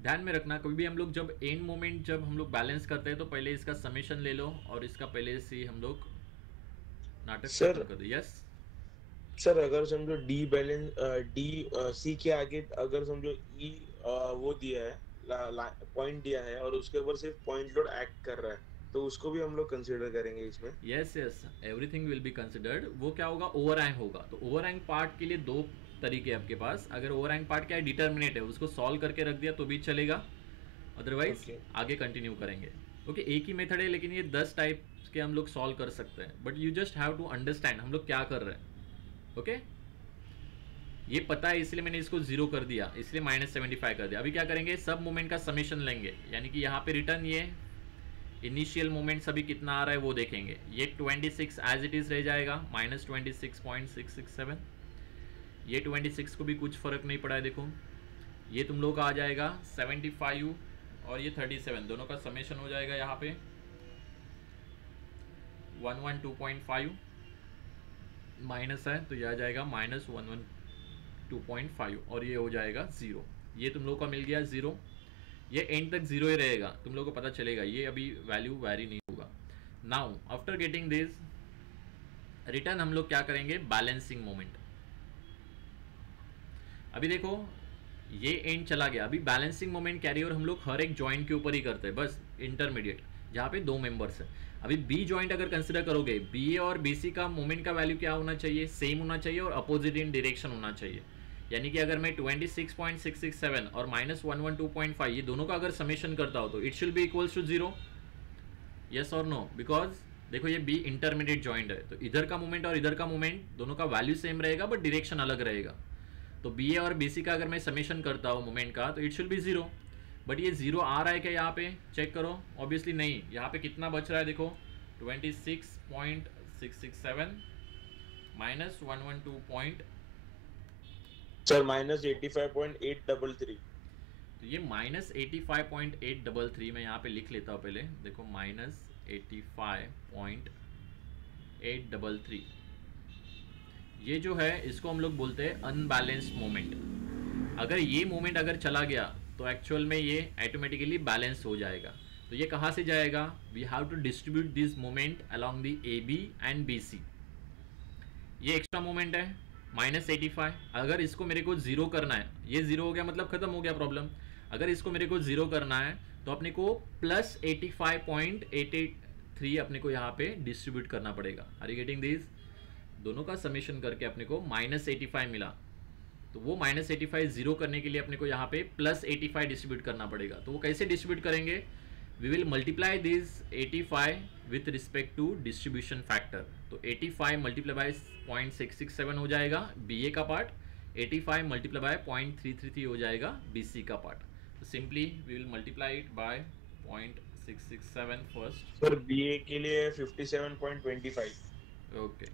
ध्यान में रखना, कभी भी हम लोग जब एंड मोमेंट जब हम लोग बैलेंस करते हैं तो पहले इसका समेशन ले लो और इसका पहले से हम लोग नाटक खत्म कर दो। यस सर, अगर समझो C के आगे अगर समझो E वो दिया है, पॉइंट दिया है और उसके ऊपर सिर्फ पॉइंट लोड एक्ट कर रहा है, तो उसको भी हम लोग कंसीडर करेंगे इसमें। Yes, everything will be considered. वो क्या होगा, ओवरहैंग होगा। तो ओवरहैंग पार्ट के लिए दो तरीके आपके पास। अगर ओवरहैंग पार्ट क्या है, डिटर्मिनेट है, उसको सॉल्व करके रख दिया तो भी चलेगा, अदरवाइज आगे कंटिन्यू करेंगे। ओके, एक ही मेथड है लेकिन ये 10 टाइप के हम लोग सॉल्व कर सकते हैं, but you just have to understand हम लोग क्या कर रहे हैं। ओके, ये पता है इसलिए मैंने इसको 0 कर दिया, इसलिए -75 कर दिया। अभी क्या करेंगे, सब मोमेंट का समेशन लेंगे, यानी कि यहाँ पे रिटर्न ये इनिशियल मोमेंट सभी कितना आ रहा है वो देखेंगे। ये 26 एज इट इज रह जाएगा, -26.667। ये 26 को भी कुछ फर्क नहीं पड़ा है, देखो ये तुम लोग का आ जाएगा 75 और ये 37, दोनों का समेशन हो जाएगा यहाँ पे 112.5 माइनस है तो ये आ जाएगा -112.5 और ये हो जाएगा 0। ये तुम लोग का मिल गया 0। ये एंड तक 0 ही रहेगा, तुम लोग को पता चलेगा, ये अभी वैल्यू वेरी नहीं होगा। Now after getting this return हम लोग क्या करेंगे, बैलेंसिंग मोमेंट। अभी देखो ये एंड चला गया, अभी बैलेंसिंग मोमेंट कैरी ओवर हम लोग हर एक जॉइंट के ऊपर ही करते हैं, बस इंटरमीडिएट जहाँ पे दो मेंबर्स हैं। अभी बी जॉइंट अगर कंसिडर करोगे, बी ए और बी सी का मोमेंट का वैल्यू क्या होना चाहिए, सेम होना चाहिए और अपोजिट इन डायरेक्शन होना चाहिए। यानी कि अगर मैं 26.667 और -112.5 ये दोनों का अगर समेशन करता हो तो it should be equals to 0, yes और नो। बिकॉज देखो ये बी इंटरमीडिएट जॉइंट है, तो इधर का मोमेंट और इधर का मोमेंट दोनों का वैल्यू सेम रहेगा बट डायरेक्शन अलग रहेगा। तो बी ए और बी सी का अगर मैं समेशन करता हूँ मोमेंट का तो इट शुड बी 0, बट ये 0 आ रहा है क्या यहाँ पे, चेक करो, ऑब्वियसली नहीं। यहाँ पे कितना बच रहा है देखो, 26.667 -112. सर -85.833। तो ये -85.833 मैं यहाँ पे लिख लेता हूँ पहले, देखो -85.833 ये जो है इसको हम लोग बोलते हैं अनबैलेंस्ड मोमेंट। अगर ये मोमेंट अगर चला गया तो एक्चुअल में ये ऑटोमेटिकली बैलेंस हो जाएगा। तो ये कहाँ से जाएगा, we have to distribute this moment along the A B and B C. ये एक्स्ट्रा मोमेंट है -85, अगर इसको मेरे को 0 करना है, ये 0 हो गया मतलब खत्म हो गया प्रॉब्लम। अगर इसको मेरे को 0 करना है तो अपने को +85.883 अपने को यहाँ पे डिस्ट्रीब्यूट करना पड़ेगा। आर यू गेटिंग दिस, दोनों का समेशन करके अपने को -85 मिला, तो वो -85 0 करने के लिए अपने को यहाँ पे +85 डिस्ट्रीब्यूट करना पड़ेगा। तो वो कैसे डिस्ट्रीब्यूट करेंगे, we will multiply this 85 with respect to distribution factor. तो 85 मल्टीप्लाई बाय 0.667 हो जाएगा बी ए का पार्ट, 85 मल्टीप्लाई बाय 0.333 हो जाएगा बी सी का पार्ट। तो simply we will multiply it by 0.667 first. Sir B A के लिए 57.25। ओके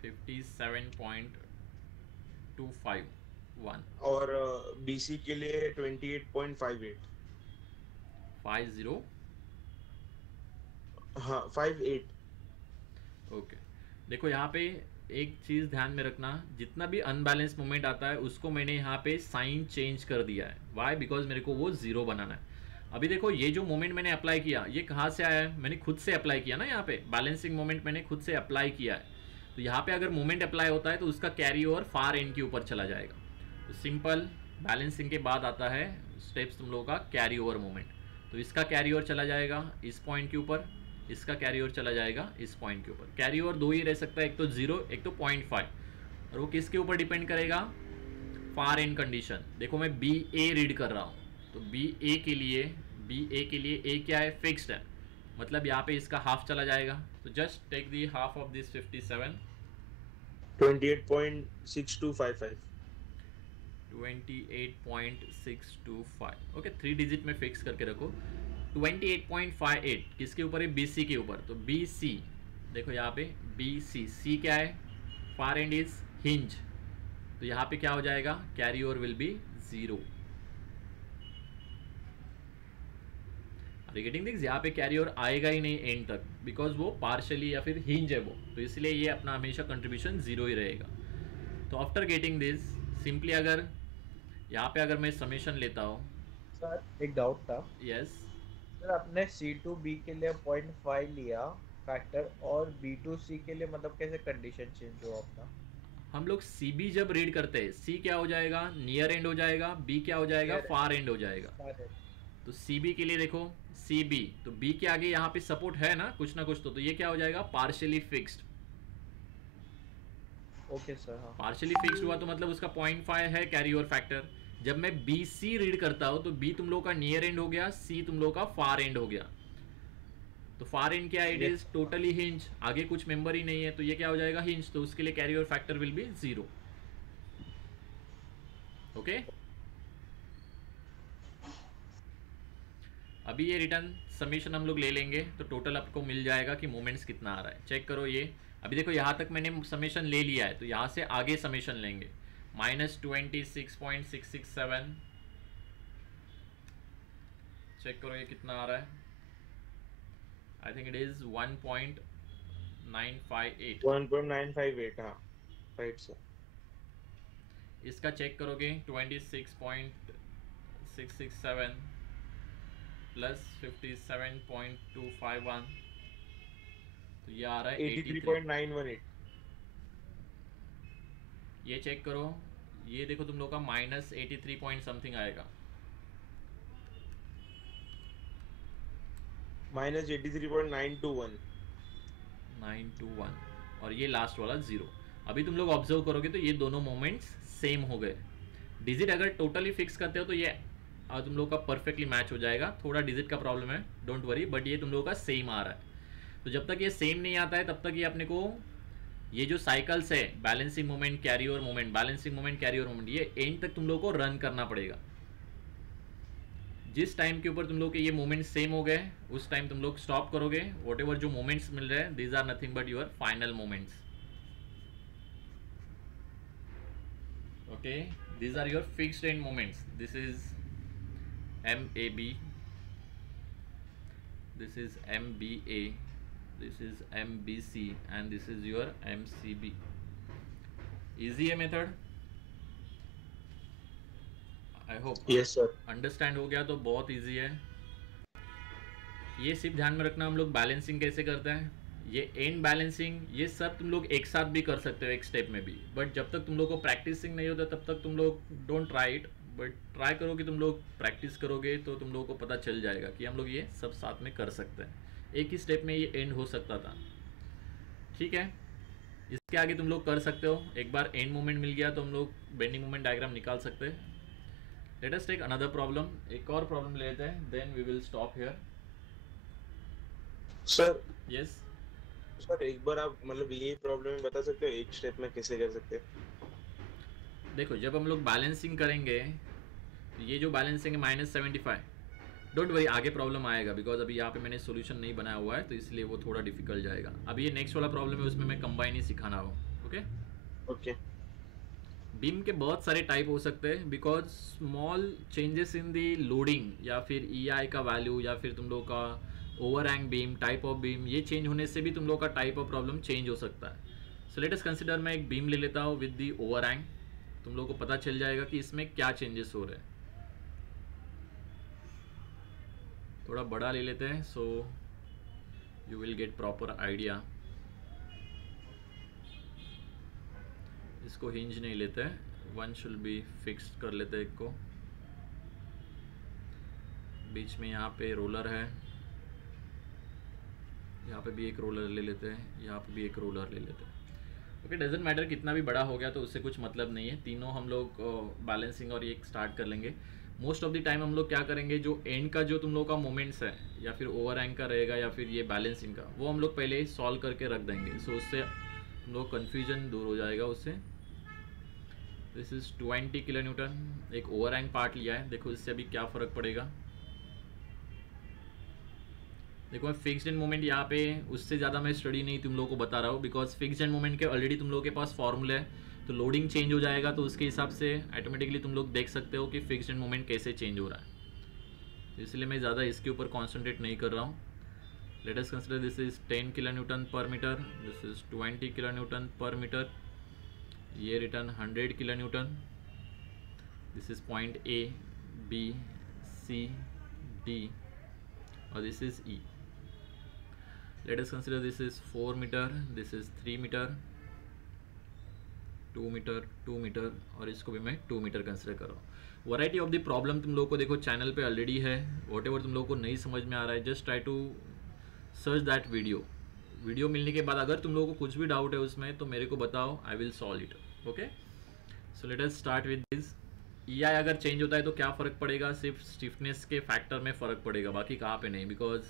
57.251 और बीसी के लिए 28.58। 50, हाँ 58। ओके। देखो यहाँ पे एक चीज़ ध्यान में रखना, जितना भी अनबैलेंस मोमेंट आता है उसको मैंने यहाँ पे साइन चेंज कर दिया है। वाई, बिकॉज मेरे को वो 0 बनाना है। अभी देखो ये जो मोमेंट मैंने अप्लाई किया ये कहाँ से आया है, मैंने खुद से अप्लाई किया ना, यहाँ पे बैलेंसिंग मोमेंट मैंने खुद से अप्लाई किया है। तो यहाँ पे अगर मोमेंट अप्लाई होता है तो उसका कैरी ओवर फार एंड के ऊपर चला जाएगा। तो सिंपल बैलेंसिंग के बाद आता है स्टेप्स तुम लोगों का कैरी ओवर मोमेंट। तो इसका कैरी ओवर चला जाएगा इस पॉइंट के ऊपर, इसका कैरी ओवर चला जाएगा इस पॉइंट के ऊपर। कैरी ओवर दो ही रह सकता है, एक तो 0 एक तो 0.5, और वो किसके ऊपर डिपेंड करेगा, फार एंड कंडीशन। देखो मैं बी ए रीड कर रहा हूँ, तो बी ए के लिए ए क्या है, फिक्स्ड है, मतलब यहाँ पे इसका हाफ चला जाएगा। तो just take the half of this 57, 28.6255। 28.625, okay 3 digit में फिक्स करके रखो। 28.58 किसके ऊपर है, बी सी के ऊपर। तो बी सी देखो यहाँ पे बी सी क्या है, फार एंड इज हिंज, तो यहाँ पे क्या हो जाएगा, carry over will be 0। Getting this, यहाँ पे कैरी ओवर आएगा ही नहीं एंड तक, बिकॉज वो पार्शली या फिर हिंज है वो, तो इसलिए ये अपना हमेशा कंट्रीब्यूशन 0 ही रहेगा। तो आफ्टर गेटिंग दिस सिंपली अगर यहाँ पे अगर मैं समेशन लेता हूँ, सर एक डाउट था। यस सर आपने C2B के लिए 0.5 लिया फैक्टर, और B2C के लिए मतलब कैसे कंडीशन चेंज हुआ अपना। हम लोग सी बी जब रीड करते हैं, सी क्या हो जाएगा, नियर एंड हो जाएगा, बी क्या हो जाएगा, फार एंड हो जाएगा। तो सी बी के लिए देखो सी बी, तो बी के आगे यहाँ पे सपोर्ट है ना कुछ, तो ये क्या हो जाएगा, पार्शियली फिक्स्ड। ओके सर, हाँ पार्शियली फिक्स्ड हुआ तो मतलब उसका 0.5 है कैरी ओवर फैक्टर। जब मैं बी सी रीड करता हूँ तो बी तुम लोग का नियर एंड हो गया, सी तुम लोग का फार एंड हो गया। तो फार एंड क्या, इट इज टोटली हिंज, आगे कुछ मेंबर ही नहीं है, तो ये क्या हो जाएगा, हिंज, तो उसके लिए carry over factor will B 0। Okay अभी ये रिटर्न समीशन हम लोग ले लेंगे तो टोटल आपको मिल जाएगा कि मोमेंट्स कितना आ रहा है। चेक करो ये, अभी देखो यहाँ तक मैंने समीशन ले लिया है, तो यहाँ से आगे समीशन लेंगे -26.667। चेक करो ये कितना आ रहा है, आई थिंक इट इज 1.958। 1.958, हाँ राइट सर। इसका चेक करोगे 26.667 प्लस 57.251, तो ये आ रहा है 83.918। ये चेक करो, ये देखो तुम लोग का माइनस 83 पॉइंट समथिंग आएगा, माइनस 83.921। 921, और ये लास्ट वाला 0। अभी तुम लोग ऑब्जर्व करोगे तो ये दोनों मोमेंट्स सेम हो गए। डिजिट अगर टोटली फिक्स करते हो तो ये तुम लोग का परफेक्टली मैच हो जाएगा। थोड़ा डिजिट का प्रॉब्लम है, डोंट वरी, बट ये तुम लोग का सेम आ रहा है। तो जब तक ये सेम नहीं आता है तब तक ये अपने को ये जो साइकिल्स है, balancing moment, carry over moment, balancing moment, carry over moment, ये एंड तक तुम लोग को रन करना पड़ेगा। जिस टाइम के ऊपर तुम लोग के ये मोमेंट सेम हो गए उस टाइम तुम लोग स्टॉप करोगे। वॉट एवर जो मोमेंट्स मिल रहे हैं, these are nothing but your final moments. Okay, these are your fixed end moments. This is MAB, this is MBA, this is MBC and this is your MCB. Easy है method, I hope yes sir. Understand हो गया। तो बहुत easy है। ये सिर्फ ध्यान में रखना हम लोग बैलेंसिंग कैसे करते हैं, ये एंड बैलेंसिंग, ये सब तुम लोग एक साथ भी कर सकते हो एक स्टेप में भी, बट जब तक तुम लोग को प्रैक्टिसिंग नहीं होता तब तक तुम लोग don't try it. But try करोगे, तुम लोग प्रैक्टिस करोगे तो तुम लोगों को पता चल जाएगा कि हम लोग ये सब साथ में कर सकते हैं। एक ही स्टेप में ये एंड हो सकता था, ठीक है। इसके आगे तुम लोग कर सकते हो। एक बार एंड मोमेंट मिल गया तो हम लोग बेंडिंग मोमेंट डायग्राम निकाल सकते हैं। Let us take another problem, एक और प्रॉब्लम लेते हैं, then we will stop here. Sir yes sir, एक बार आप मतलब ये प्रॉब्लम बता सकते हो एक स्टेप में कैसे कर सकते हैं? देखो, जब हम लोग बैलेंसिंग करेंगे, ये जो बैलेंसिंग है -75, डोंट वरी, आगे प्रॉब्लम आएगा बिकॉज अभी यहाँ पे मैंने सोल्यूशन नहीं बनाया हुआ है तो इसलिए वो थोड़ा डिफिकल्ट जाएगा। अभी ये नेक्स्ट वाला प्रॉब्लम है, उसमें मैं कंबाइन ही सिखाना हो। Okay okay. बीम के बहुत सारे टाइप हो सकते हैं because small changes in the loading या फिर EI का वैल्यू या फिर तुम लोग का over hang beam, type of beam, ये चेंज होने से भी तुम लोग का टाइप ऑफ प्रॉब्लम चेंज हो सकता है। सो लेट अस कंसिडर, मैं एक बीम ले लेता हूँ विद दी ओवर हैंग, तुम लोग को पता चल जाएगा कि इसमें क्या चेंजेस हो रहे हैं। थोड़ा बड़ा ले लेते हैं so you will get proper idea. इसको हिंज नहीं लेते हैं, वन शुड बी फिक्स्ड कर लेते हैं एक को। बीच में यहाँ पे रोलर है, यहाँ पे भी एक रोलर ले लेते हैं, यहाँ पे भी एक रोलर ले लेते हैं। ओके, डजेंट मैटर कितना भी बड़ा हो गया तो उससे कुछ मतलब नहीं है। तीनों हम लोग बैलेंसिंग और ये स्टार्ट कर लेंगे। मोस्ट ऑफ द टाइम हम लोग क्या करेंगे, जो एंड का जो तुम लोग का मोमेंट्स है या फिर ओवर हैंग का रहेगा या फिर ये बैलेंसिंग का, वो हम लोग पहले ही सॉल्व करके रख देंगे। सो उससे हम लोग कन्फ्यूजन दूर हो जाएगा उससे। दिस इज़ 20 किलो न्यूटन, एक ओवर हैंग पार्ट लिया है। देखो इससे अभी क्या फ़र्क पड़ेगा। देखो मैं फिक्स्ड एंड मोमेंट यहाँ पे उससे ज़्यादा मैं स्टडी नहीं तुम लोगों को बता रहा हूँ बिकॉज फिक्स्ड एंड मोमेंट के ऑलरेडी तुम लोगों के पास फॉर्मूला है, तो लोडिंग चेंज हो जाएगा तो उसके हिसाब से ऑटोमेटिकली तुम लोग देख सकते हो कि फिक्स्ड एंड मोमेंट कैसे चेंज हो रहा है। तो इसलिए मैं ज़्यादा इसके ऊपर कॉन्सेंट्रेट नहीं कर रहा हूँ। Let us consider this is 10 kilo newton per metre, this is 20 kilo newton per metre, ये return 100 kilo newton, this is point A, B, C, D और this is E। Let us consider this is 4 meter, this is 3 meter, 2 meter, 2 meter और इसको भी मैं 2 meter consider कर रहा हूँ। Variety of the problem तुम लोगों को देखो चैनल पे ऑलरेडी है। वॉट एवर तुम लोगों को नहीं समझ में आ रहा है, just try to search that video मिलने के बाद अगर तुम लोगों को कुछ भी डाउट है उसमें तो मेरे को बताओ, I will solve it. Okay, so let us start with this. EI अगर चेंज होता है तो क्या फ़र्क पड़ेगा, सिर्फ स्टिफनेस के फैक्टर में फ़र्क पड़ेगा, बाकी कहाँ पे नहीं। बिकॉज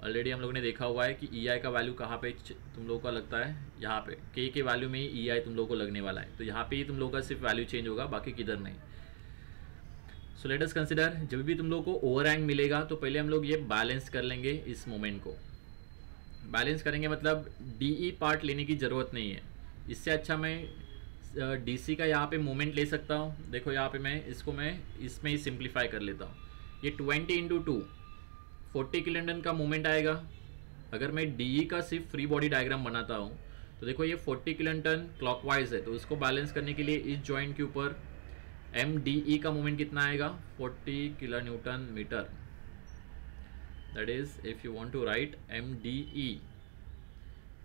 ऑलरेडी हम लोगों ने देखा हुआ है कि EI का वैल्यू कहाँ पे तुम लोगों का लगता है, यहाँ पे K के वैल्यू में ही EI तुम लोगों को लगने वाला है, तो यहाँ पे ही तुम लोगों का सिर्फ वैल्यू चेंज होगा, बाकी किधर नहीं। सो लेट अस कंसिडर, जब भी तुम लोगों को ओवर हैंग मिलेगा तो पहले हम लोग ये बैलेंस कर लेंगे। इस मोमेंट को बैलेंस करेंगे मतलब DE पार्ट लेने की ज़रूरत नहीं है। इससे अच्छा मैं DC का यहाँ पे मोमेंट ले सकता हूँ। देखो यहाँ पे मैं इसमें ही सिंप्लीफाई कर लेता हूँ। ये 20 × 2 40 किलो न्यूटन का मोमेंट आएगा। अगर मैं DE का सिर्फ फ्री बॉडी डायग्राम बनाता हूँ तो देखो ये 40 किलो न्यूटन क्लॉकवाइज है, तो उसको बैलेंस करने के लिए इस जॉइंट के ऊपर MDE का मोमेंट कितना आएगा, 40 kilo newton metre. That is if you want to write MDE,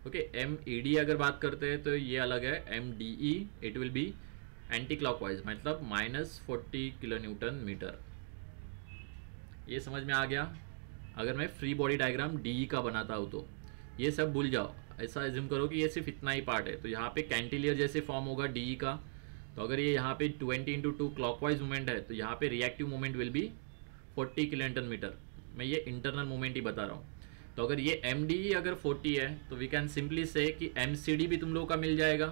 okay. MED अगर बात करते हैं तो ये अलग है, MDE it will B anti clockwise, मतलब -40 किलो न्यूटन मीटर। ये समझ में आ गया? अगर मैं फ्री बॉडी डायग्राम DE का बनाता हूँ तो ये सब भूल जाओ, ऐसा एज्यूम करो कि ये सिर्फ इतना ही पार्ट है। तो यहाँ पे कैंटिलियर जैसे फॉर्म होगा DE का, तो अगर ये यहाँ पे 20×2 क्लॉकवाइज मूवमेंट है तो यहाँ पे reactive movement will be 40 kilo newton metre. मैं ये इंटरनल मूवमेंट ही बता रहा हूँ। तो अगर ये MDE अगर 40 है तो वी कैन सिंपली से कि MCD भी तुम लोगों का मिल जाएगा।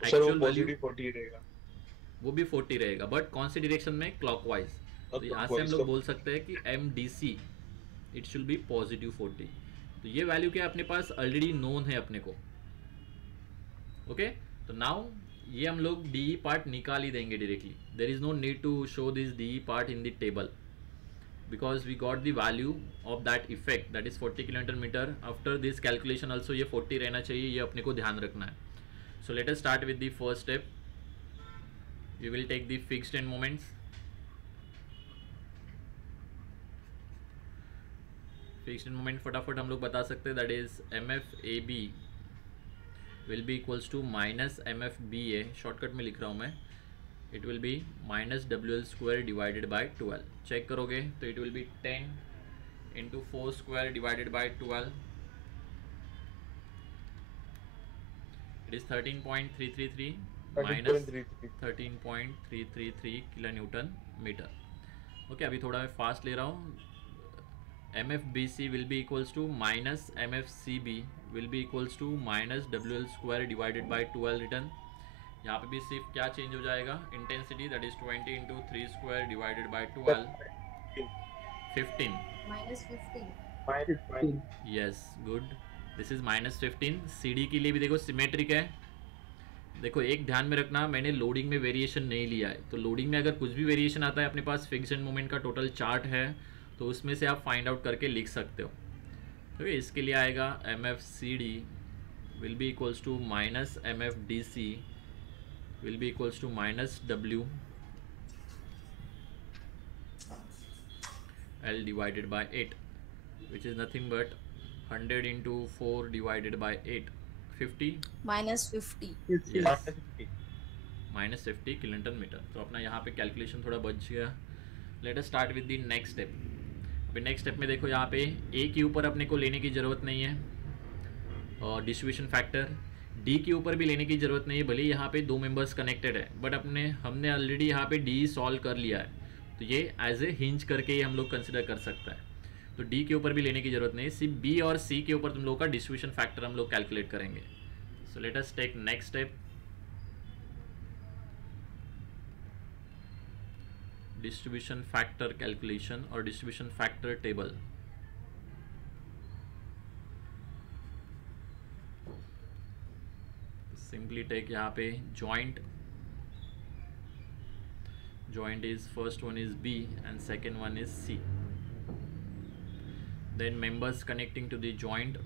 सर वो एक्चुअल वैल्यू पॉजिटिव 40 रहेगा, वो भी 40 रहेगा, बट कौन सी डायरेक्शन में? क्लॉकवाइज। तो यहाँ से हम लोग बोल सकते हैं कि MDC it should B positive 40। तो ये वैल्यू क्या अपने पास ऑलरेडी नोन है अपने को, ओके। तो नाउ ये हम लोग DE पार्ट निकाल ही देंगे directly. There is no need to show this DE part in the table because we got the value of that effect, that is 40 kilometre metre. After this calculation also ये 40 रहना चाहिए, ये अपने को ध्यान रखना है। So let us start with the first step. We will take the fixed end moments. Fixed end moment फटाफट हम लोग बता सकते हैं, that is MFAB will be equals to -MFBA, shortcut में लिख रहा हूँ मैं। It will be -WL² divided by 12। Check करोगे तो it will be 10 × 4² divided by 12, it is 13.333 minus 13.333 kilo newton metre, okay. अभी थोड़ा मैं फास्ट ले रहा हूँ। MFBC will be equals to -MFCB will be equals to -WL² divided by 12 return. यहाँ पे भी सिर्फ क्या चेंज हो जाएगा? Intensity, that is 20 × 3² divided by 12, 15 -15। Yes, good, this is -15। CD के लिए भी देखो सिमेट्रिक है। देखो एक ध्यान में रखना, मैंने लोडिंग में वेरिएशन नहीं लिया है, तो लोडिंग में अगर कुछ भी वेरिएशन आता है अपने पास फिक्स्ड एंड मोमेंट का टोटल चार्ट है तो उसमें से आप फाइंड आउट करके लिख सकते हो। तो इसके लिए आएगा MFCD will be equals to -MFDC will be equals to -W L divided by 8, which is nothing but 100 × 4 divided by 8, 50 -50। yes, -50 kilometre metre. तो अपना यहाँ पे कैलकुलेशन थोड़ा बच गया। Let us start with the next step. अभी next step में देखो यहाँ पे A के ऊपर अपने को लेने की ज़रूरत नहीं है, और डिस्ट्रीब्यूशन फैक्टर D के ऊपर भी लेने की ज़रूरत नहीं है, भले यहाँ पे 2 मेंबर्स कनेक्टेड है, बट हमने ऑलरेडी यहाँ पे D सॉल्व कर लिया है, तो ये एज ए हिंज करके ही हम लोग कंसिडर कर सकता है। तो D के ऊपर भी लेने की ज़रूरत नहीं, सिर्फ B और C के ऊपर तुम लोगों का डिस्ट्रीब्यूशन फैक्टर हम लोग कैलकुलेट करेंगे। So let us take next step, distribution factor calculation और distribution factor table. Simply take यहाँ पे joint is first one is B and second one is C. Then members connecting to the joint,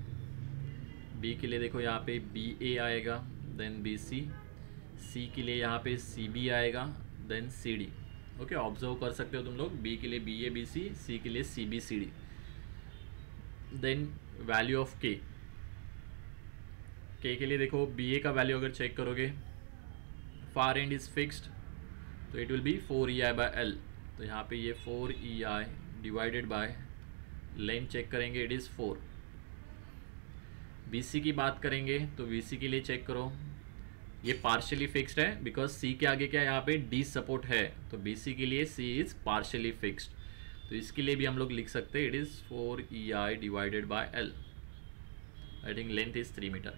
B के लिए देखो यहाँ पे BA आएगा, then BC, C के लिए यहाँ पे CB आएगा, then CD। ओके, ऑब्जर्व कर सकते हो तुम लोग, B के लिए BA BC, C के लिए CB CD। Then value of K के लिए देखो BA का वैल्यू अगर चेक करोगे, फार एंड इज फिक्स्ड, तो इट विल बी 4EI/L। तो यहाँ पे ये 4EI divided by length check करेंगे, इट इज़ 4। BC की बात करेंगे तो BC के लिए चेक करो, ये पार्शियली फिक्स्ड है बिकॉज C के आगे क्या यहाँ पे D सपोर्ट है, तो BC के लिए C इज़ पार्शियली फिक्स्ड। तो इसके लिए भी हम लोग लिख सकते हैं, it is 4EI divided by L। I think length is 3 metre.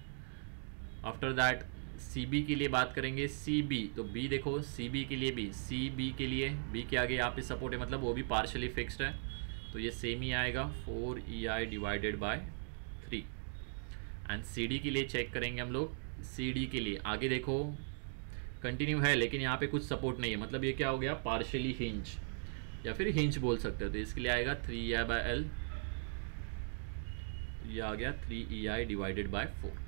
After that CB के लिए बात करेंगे, CB, तो B देखो CB के लिए भी, CB के लिए B के आगे यहाँ पे सपोर्ट है, मतलब वो भी पार्शियली फिक्स्ड है, तो ये सेम ही आएगा 4EI divided by 3। And CD के लिए चेक करेंगे हम लोग, CD के लिए आगे देखो कंटिन्यू है लेकिन यहाँ पे कुछ सपोर्ट नहीं है, मतलब ये क्या हो गया, पार्शियली हिंज या फिर हिंज बोल सकते हो। तो इसके लिए आएगा 3EI/L, ये आ गया 3EI divided by 4।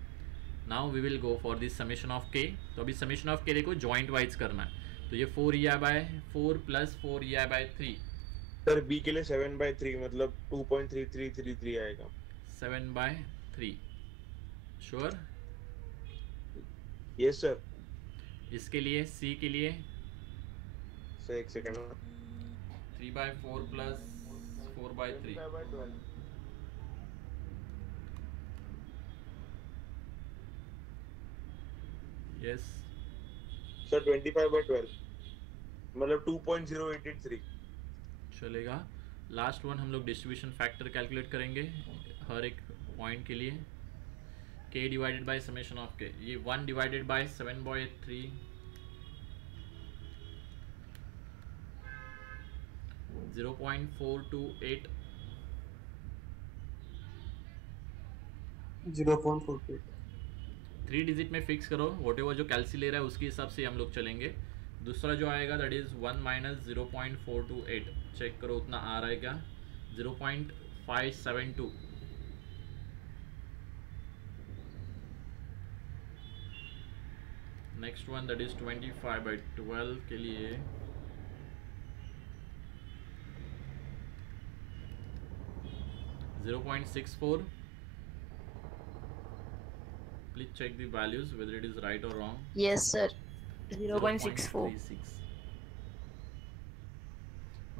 Now we will go for this summation of K। तो अभी समेशन ऑफ K देखो जॉइंट वाइज करना है, तो ये 4EI/4 + 4EI/3 सर बी के लिए 7/3 मतलब 2.3333 आएगा। 7/3 श्योर। Yes sir. इसके लिए सी के लिए सर एक सेकंड। 3/4 प्लस 4/3 25/12 यस सर 25/12 मतलब 2.0883। चलेगा। लास्ट वन हम लोग डिस्ट्रीब्यूशन फैक्टर कैलकुलेट करेंगे हर एक पॉइंट के लिए। k divided by summation of k, ये 1 डिवाइडेड बाय 7/3 0.428 0.48 3 डिजिट में फिक्स करो, वॉट एवर जो कैलसी ले रहा है उसके हिसाब से हम लोग चलेंगे। दूसरा जो आएगा दैट इज़ 1 माइनस 0.428, चेक करो उतना आ रहा है क्या, 0.572। नेक्स्ट वन दैट इज़ 25/12 के लिए 0.64। Please check the values whether it is right or wrong. Yes sir, 0.64. 0.36।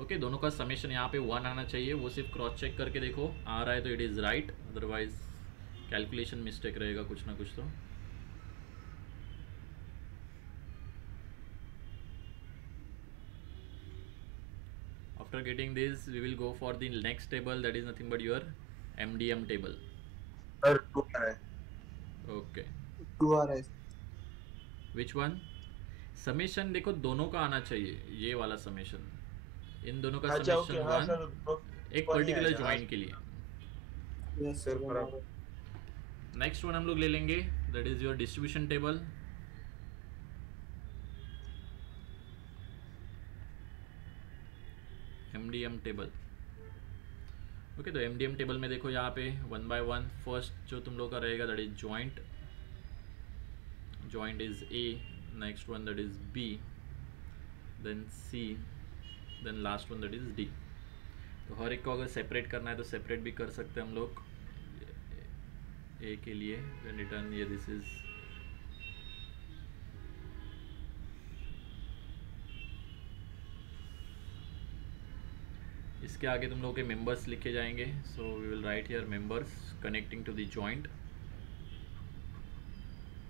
Okay, दोनों का समेशन यहाँ पे 1 आना चाहिए, वो सिर्फ क्रॉस चेक करके देखो आ रहा है तो it is right, otherwise calculation mistake रहेगा कुछ ना कुछ। तो after getting this we will go for the next table that is nothing but your MDM table. Sir 2 है। ओके 2 आ रहा है। Which one? समेशन देखो दोनों का आना चाहिए, ये वाला समेशन, इन दोनों का अच्छा ओके समेशन हाँ 1 सर एक पर्टिकुलर ज्वाइंट के लिए। यस सर सर बराबर। नेक्स्ट वन हम लोग ले लेंगे that is your distribution table. MDM table. Okay, तो MDM टेबल में देखो यहाँ पे 1 बाय 1 फर्स्ट जो तुम लोग का रहेगा that is joint, joint is A, next one that is B, then C, then last one that is D। तो हर एक को अगर सेपरेट करना है तो सेपरेट भी कर सकते हैं हम लोग। A के लिए देन रिटर्न ये दिस इज इसके आगे तुम लोगों के मेंबर्स लिखे जाएंगे। So we will write here members connecting to the joint.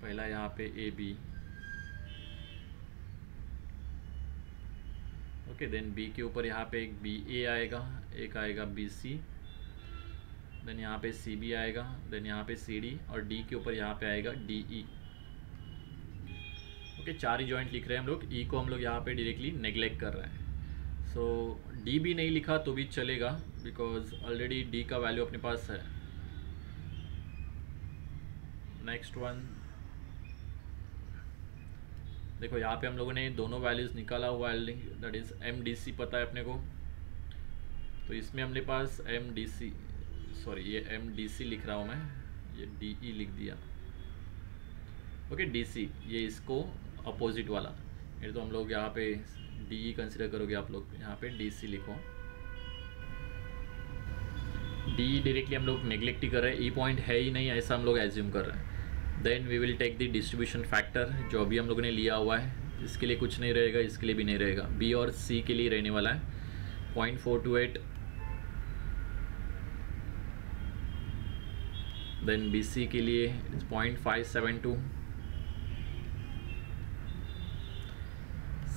पहला यहाँ पे AB, ओके, देन B के ऊपर यहाँ पे एक BA आएगा, एक आएगा BC, देन यहाँ पे CB आएगा, देन यहाँ पे CD और D के ऊपर यहाँ पे आएगा DE। ओके, 4 ही जॉइंट लिख रहे हैं हम लोग, E को हम लोग यहाँ पे डायरेक्टली नेग्लेक्ट कर रहे हैं। सो D भी नहीं लिखा तो भी चलेगा बिकॉज ऑलरेडी D का वैल्यू अपने पास है। नेक्स्ट वन देखो, यहाँ पे हम लोगों ने दोनों वैल्यूज़ निकाला हुआ है, दैट इज़ MDC पता है अपने को, तो इसमें अपने पास MDC, सॉरी ये MDC लिख रहा हूँ मैं, ये DE लिख दिया। ओके, DC ये इसको अपोजिट वाला, ये तो हम लोग यहाँ पे DE कंसिडर करोगे आप लोग, यहाँ पे DC लिखो। DE डायरेक्टली हम लोग नेग्लेक्ट ही कर रहे हैं, E पॉइंट है ही नहीं ऐसा हम लोग एज्यूम कर रहे हैं। Then we will take the distribution factor जो अभी हम लोगों ने लिया हुआ है, इसके लिए कुछ नहीं रहेगा, इसके लिए भी नहीं रहेगा, B और C के लिए रहने वाला है 0.428, देन BC के लिए 0.572,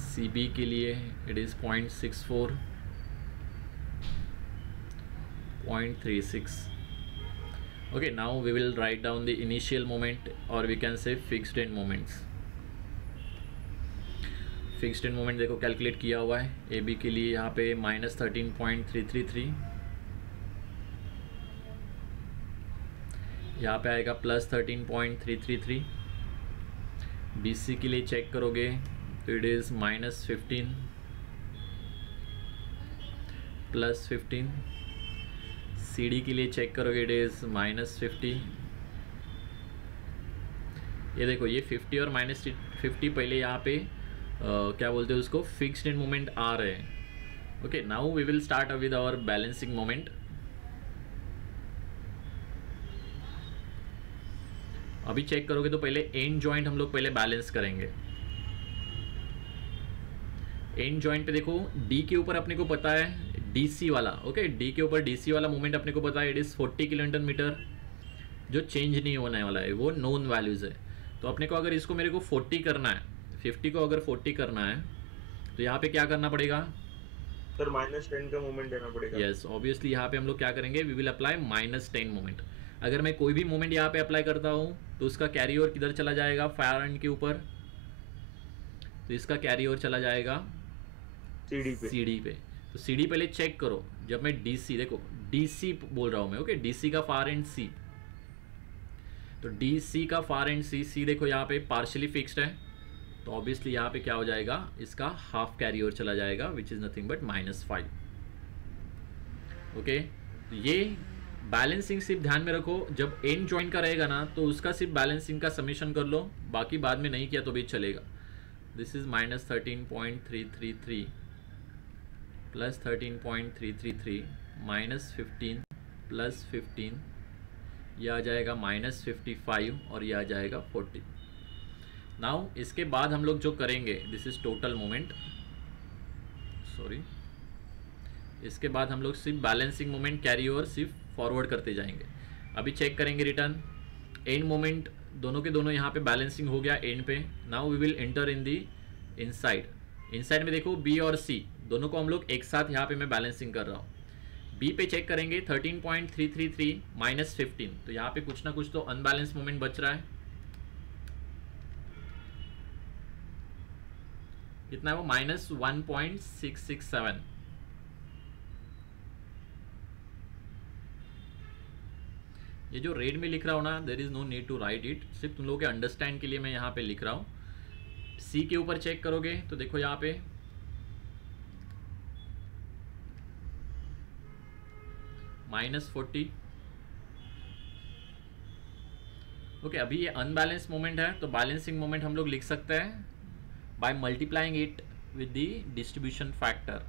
CB के लिए it is 0.64, 0.36। Okay, now we will write down the initial moment or we can say fixed end moments. Fixed end moment देखो कैलकुलेट किया हुआ है, AB के लिए यहाँ पे -13.333, यहाँ पे आएगा +13.333, BC के लिए चेक करोगे तो इट इज़ -15, +15, CD के लिए चेक करोगे इट इज़ -50। ये देखो ये 50 और -50 पहले यहाँ पे क्या बोलते हैं उसको, फिक्स्ड एंड मोमेंट आ रहे हैं, Okay, now we will start with our balancing moment. अभी चेक करोगे तो पहले एंड जॉइंट हम लोग पहले बैलेंस करेंगे. एंड जॉइंट पे देखो डी के ऊपर अपने को पता है डीसी वाला. ओके, डी के ऊपर डीसी वाला मोमेंट अपने को पता है, इट इज़ 40 किलोन्यूटन मीटर, जो चेंज नहीं होने वाला है, वो नोन वैल्यूज़ है. तो अपने को अगर इसको मेरे को 40 करना है, 50 को अगर 40 करना है तो यहाँ पे क्या करना पड़ेगा सर? -10 का मोमेंट देना पड़ेगा. यस, ऑब्वियसली यहाँ पे हम लोग क्या करेंगे, वी विल अप्लाई -10 मोमेंट. अगर मैं कोई भी मोमेंट यहाँ पे अप्लाई करता हूँ तो उसका कैरी ओवर किधर चला जाएगा, फायर एंड के ऊपर. तो इसका कैरी ओवर चला जाएगा सीडी पे. तो सीडी पहले चेक करो. जब मैं डीसी, देखो डीसी बोल रहा हूँ मैं, ओके, डीसी का फार एंड सी. तो डीसी का फार एंड सी देखो यहाँ पे पार्शियली फिक्स्ड है, तो ऑब्वियसली यहाँ पे क्या हो जाएगा, इसका हाफ कैरी ओवर चला जाएगा, which is nothing but -5. Okay, ये बैलेंसिंग सिर्फ ध्यान में रखो, जब एंड जॉइंट का रहेगा ना तो उसका सिर्फ बैलेंसिंग का समीशन कर लो, बाकी बाद में नहीं किया तो भी चलेगा. दिस इज -13.333 प्लस 13.333 -15 प्लस 15, यह आ जाएगा -55 और यह आ जाएगा 40. नाउ इसके बाद हम लोग जो करेंगे, this is total moment, sorry, इसके बाद हम लोग सिर्फ बैलेंसिंग मोमेंट कैरी ओवर सिर्फ फॉरवर्ड करते जाएंगे. अभी चेक करेंगे रिटर्न. एंड मोमेंट दोनों के दोनों यहाँ पे बैलेंसिंग हो गया एंड पे. Now we will enter in the inside. Inside में देखो बी और सी दोनों को हम लोग एक साथ यहाँ पे मैं बैलेंसिंग कर रहा हूँ. बी पे चेक करेंगे 13.333 -15, तो यहाँ पे कुछ ना कुछ तो अनबैलेंस मोमेंट बच रहा है. कितना है वो, -1.667. ये जो रेड में लिख रहा हूँ ना, there is no need to write it, सिर्फ तुम लोगों के अंडरस्टैंड के लिए मैं यहाँ पे लिख रहा हूँ. सी के ऊपर चेक करोगे तो देखो यहाँ पे -40. ओके, अभी ये अनबैलेंस मोमेंट है, तो बैलेंसिंग मोमेंट हम लोग लिख सकते हैं by multiplying it with the distribution factor.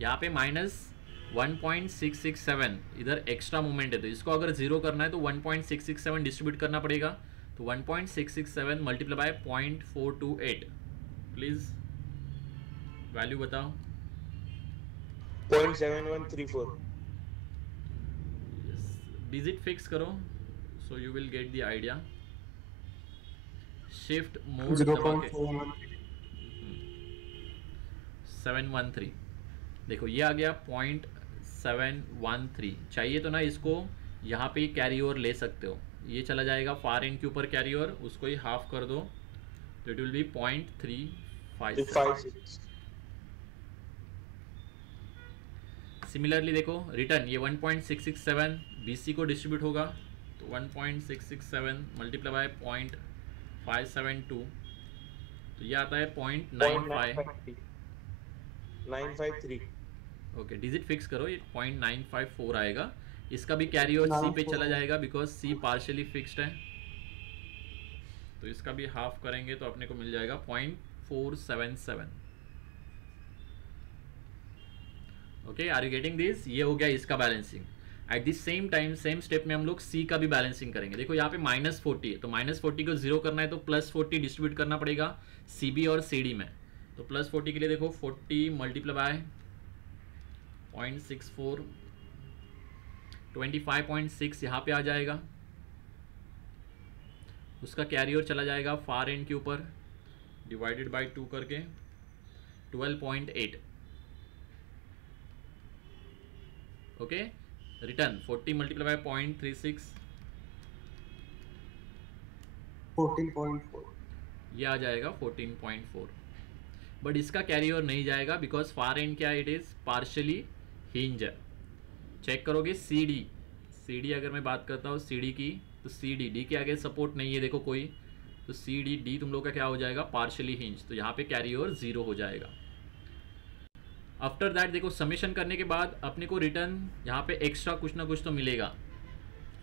यहाँ पे -1.667 इधर एक्स्ट्रा मोमेंट है, तो इसको अगर 0 करना है तो 1.667 डिस्ट्रीब्यूट करना पड़ेगा. तो 1.667 मल्टीप्लाई बाय 0.428. प्लीज वैल्यू बताओ. 0.7134. डिजिट फिक्स करो, so you will get the idea. Shift mode 713. देखो ये आ गया 0.713. चाहिए तो ना इसको यहाँ पे कैरी ओवर ले सकते हो, ये चला जाएगा फार एंड के ऊपर कैरी ओवर, उसको ही हाफ कर दो तो इट विल बी 0.356. सिमिलरली देखो रिटर्न, ये 1.667 BC को डिस्ट्रीब्यूट होगा, तो 1.667 मल्टीप्लाई बाय 0.572, तो ये आता है 953. ओके, डिजिट फिक्स करो, ये 0.954 आएगा. इसका भी कैरी ओवर सी पे चला जाएगा बिकॉज सी पार्शियली फिक्स्ड है, तो इसका भी हाफ करेंगे तो अपने को मिल जाएगा 0.477. Okay, are you getting this? ये हो गया इसका balancing. At the same time same step में हम लोग सी का भी बैलेंसिंग करेंगे. देखो यहाँ पे -40 है, तो -40 को 0 करना है तो +40 डिस्ट्रीब्यूट करना पड़ेगा CB और CD में. तो +40 के लिए देखो 40 मल्टीप्लाई बाय 0.64, 25.6 यहाँ पे आ जाएगा. उसका कैरी ओवर चला जाएगा फार एंड के ऊपर, डिवाइडेड बाय 2 करके 12.8. Okay, return 40 multiply by 0.36, 14.4. ये आ जाएगा 14.4. बट इसका कैरी ओवर नहीं जाएगा बिकॉज फार एंड क्या, इट इज पार्शियली हिंज है. चेक करोगे CD अगर मैं बात करता हूँ CD की, तो CD D के आगे सपोर्ट नहीं है देखो कोई, तो CD D तुम लोग का क्या हो जाएगा, पार्शियली हिंज, तो यहाँ पे कैरी ओवर 0 हो जाएगा. आफ्टर दैट देखो समेशन करने के बाद अपने को रिटर्न यहाँ पे एक्स्ट्रा कुछ ना कुछ तो मिलेगा.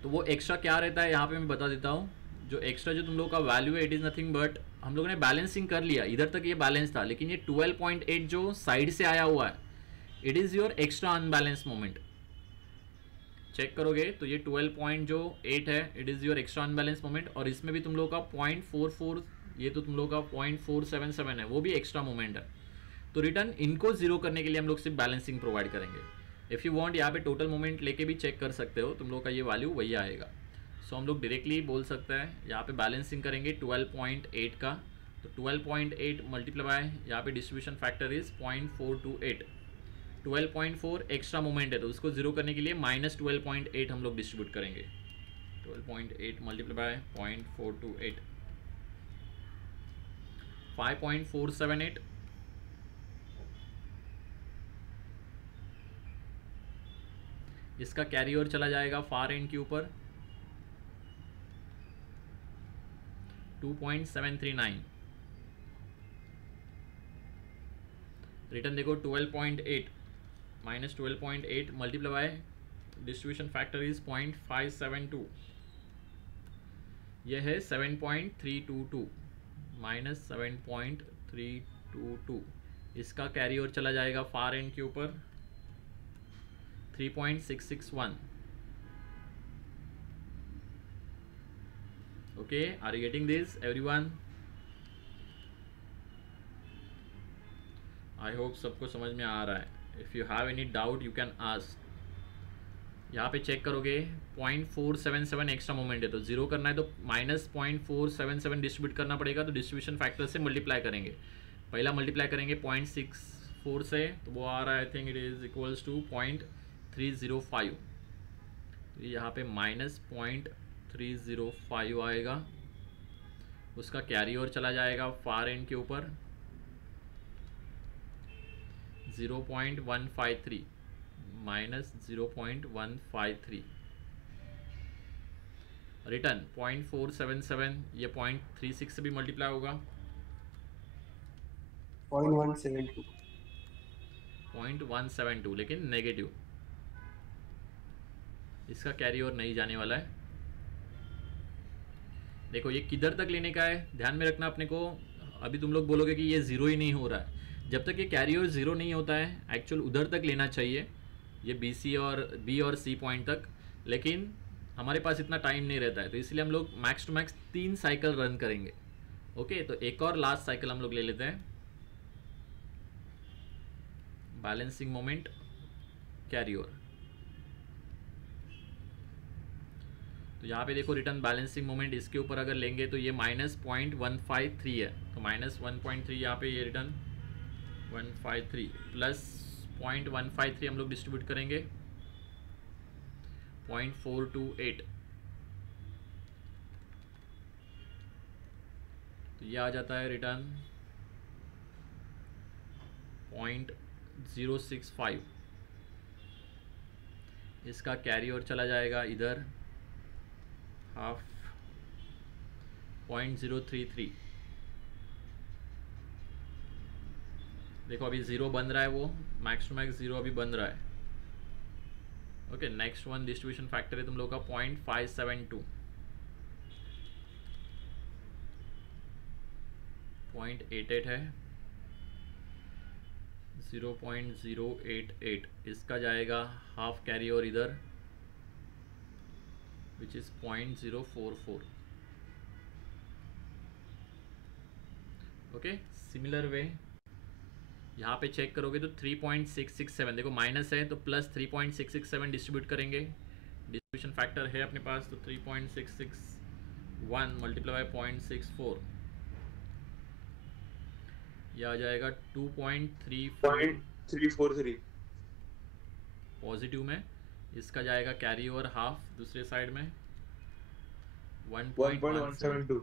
तो वो एक्स्ट्रा क्या रहता है यहाँ पे मैं बता देता हूँ. जो एक्स्ट्रा जो तुम लोग का वैल्यू है, इट इज़ नथिंग बट, हम लोगों ने बैलेंसिंग कर लिया, इधर तक ये बैलेंस था, लेकिन ये 12.8 जो साइड से आया हुआ है, it is your extra unbalance moment. Check करोगे तो ये 12.8 है, it is your extra unbalance moment, और इसमें भी तुम लोग का 0.44, ये तो तुम लोग का 0.477 है, वो भी एक्स्ट्रा मोमेंट है। तो रिटर्न इनको जीरो करने के लिए हम लोग सिर्फ बैलेंसिंग प्रोवाइड करेंगे। इफ़ यू वांट यहाँ पे टोटल मोमेंट लेके भी चेक कर सकते हो, तुम लोग का ये वैल्यू वही आएगा। सो हम लोग डायरेक्टली बोल सकते हैं यहाँ पे बैलेंसिंग करेंगे 12.8 का, तो 12.8 मल्टीप्लाई बाय यहाँ पे distribution factor is 0.428। 12.4 extra moment है, तो उसको जीरो करने के लिए -12.8 हम लोग डिस्ट्रीब्यूट करेंगे। 12.8 मल्टीप्लाई बाय 0.428, 5.478। इसका कैरी ओवर चला जाएगा फार एंड के ऊपर 2.739। रिटर्न देखो 12.8 minus 12.8 multiply by distribution factor is 0.572, यह है 7.322 माइनस 7.322। इसका कैरी ओवर चला जाएगा फार एंड के ऊपर 3.661। Okay, are you getting this everyone? I hope सबको समझ में आ रहा है। If you have any doubt you can ask. यहाँ पे चेक करोगे 0.477 एक्स्ट्रा मोमेंट है, तो जीरो करना है तो -0.477 डिस्ट्रीब्यूट करना पड़ेगा, तो डिस्ट्रीब्यूशन फैक्टर से मल्टीप्लाई करेंगे। पहला मल्टीप्लाई करेंगे 0.64 से, तो वो आ रहा है I think it is equals to 0.305। यहाँ पे -0.305 आएगा, उसका कैरी ओवर चला जाएगा फार एंड के ऊपर 0.153 -0.153। रिटर्न 0.477, ये 0.36 से भी मल्टीप्लाई होगा 0.172 0.172, लेकिन नेगेटिव, इसका कैरी ओवर नहीं जाने वाला है। देखो ये किधर तक लेने का है ध्यान में रखना अपने को। अभी तुम लोग बोलोगे कि ये ज़ीरो ही नहीं हो रहा है, जब तक ये कैरी ओवर ज़ीरो नहीं होता है एक्चुअल उधर तक लेना चाहिए, ये बी और सी पॉइंट तक, लेकिन हमारे पास इतना टाइम नहीं रहता है, तो इसलिए हम लोग max to max 3 cycle run करेंगे। ओके, तो एक और लास्ट साइकिल हम लोग ले लेते हैं, बैलेंसिंग मोमेंट कैरी ओवर। तो यहाँ पे देखो रिटर्न बैलेंसिंग मोमेंट इसके ऊपर अगर लेंगे तो ये -0.153 है, तो -1.3 यहाँ पे ये रिटर्न 153 प्लस 0.153 हम लोग डिस्ट्रीब्यूट करेंगे 0.428, तो ये आ जाता है रिटर्न 0.065। इसका कैरी ओवर चला जाएगा इधर हाफ 0.033। देखो अभी ज़ीरो बन रहा है, वो मैक्स टू मैक्स ज़ीरो अभी बन रहा है। Okay, next one distribution factor है तुम लोग का 0.572, 0.88 है, 0.088। इसका जाएगा हाफ कैरी ओवर इधर which is 0.044। Okay, similar way यहाँ पे चेक करोगे तो 3.667, देखो माइनस है तो प्लस 3.667 डिस्ट्रीब्यूट करेंगे, डिस्ट्रीब्यूशन फैक्टर है अपने पास, तो 3.661 मल्टीप्लाई बाय 0.64, यह आ जाएगा 2.343 पॉजिटिव में। इसका जाएगा कैरी ओवर हाफ दूसरे साइड में 1.172।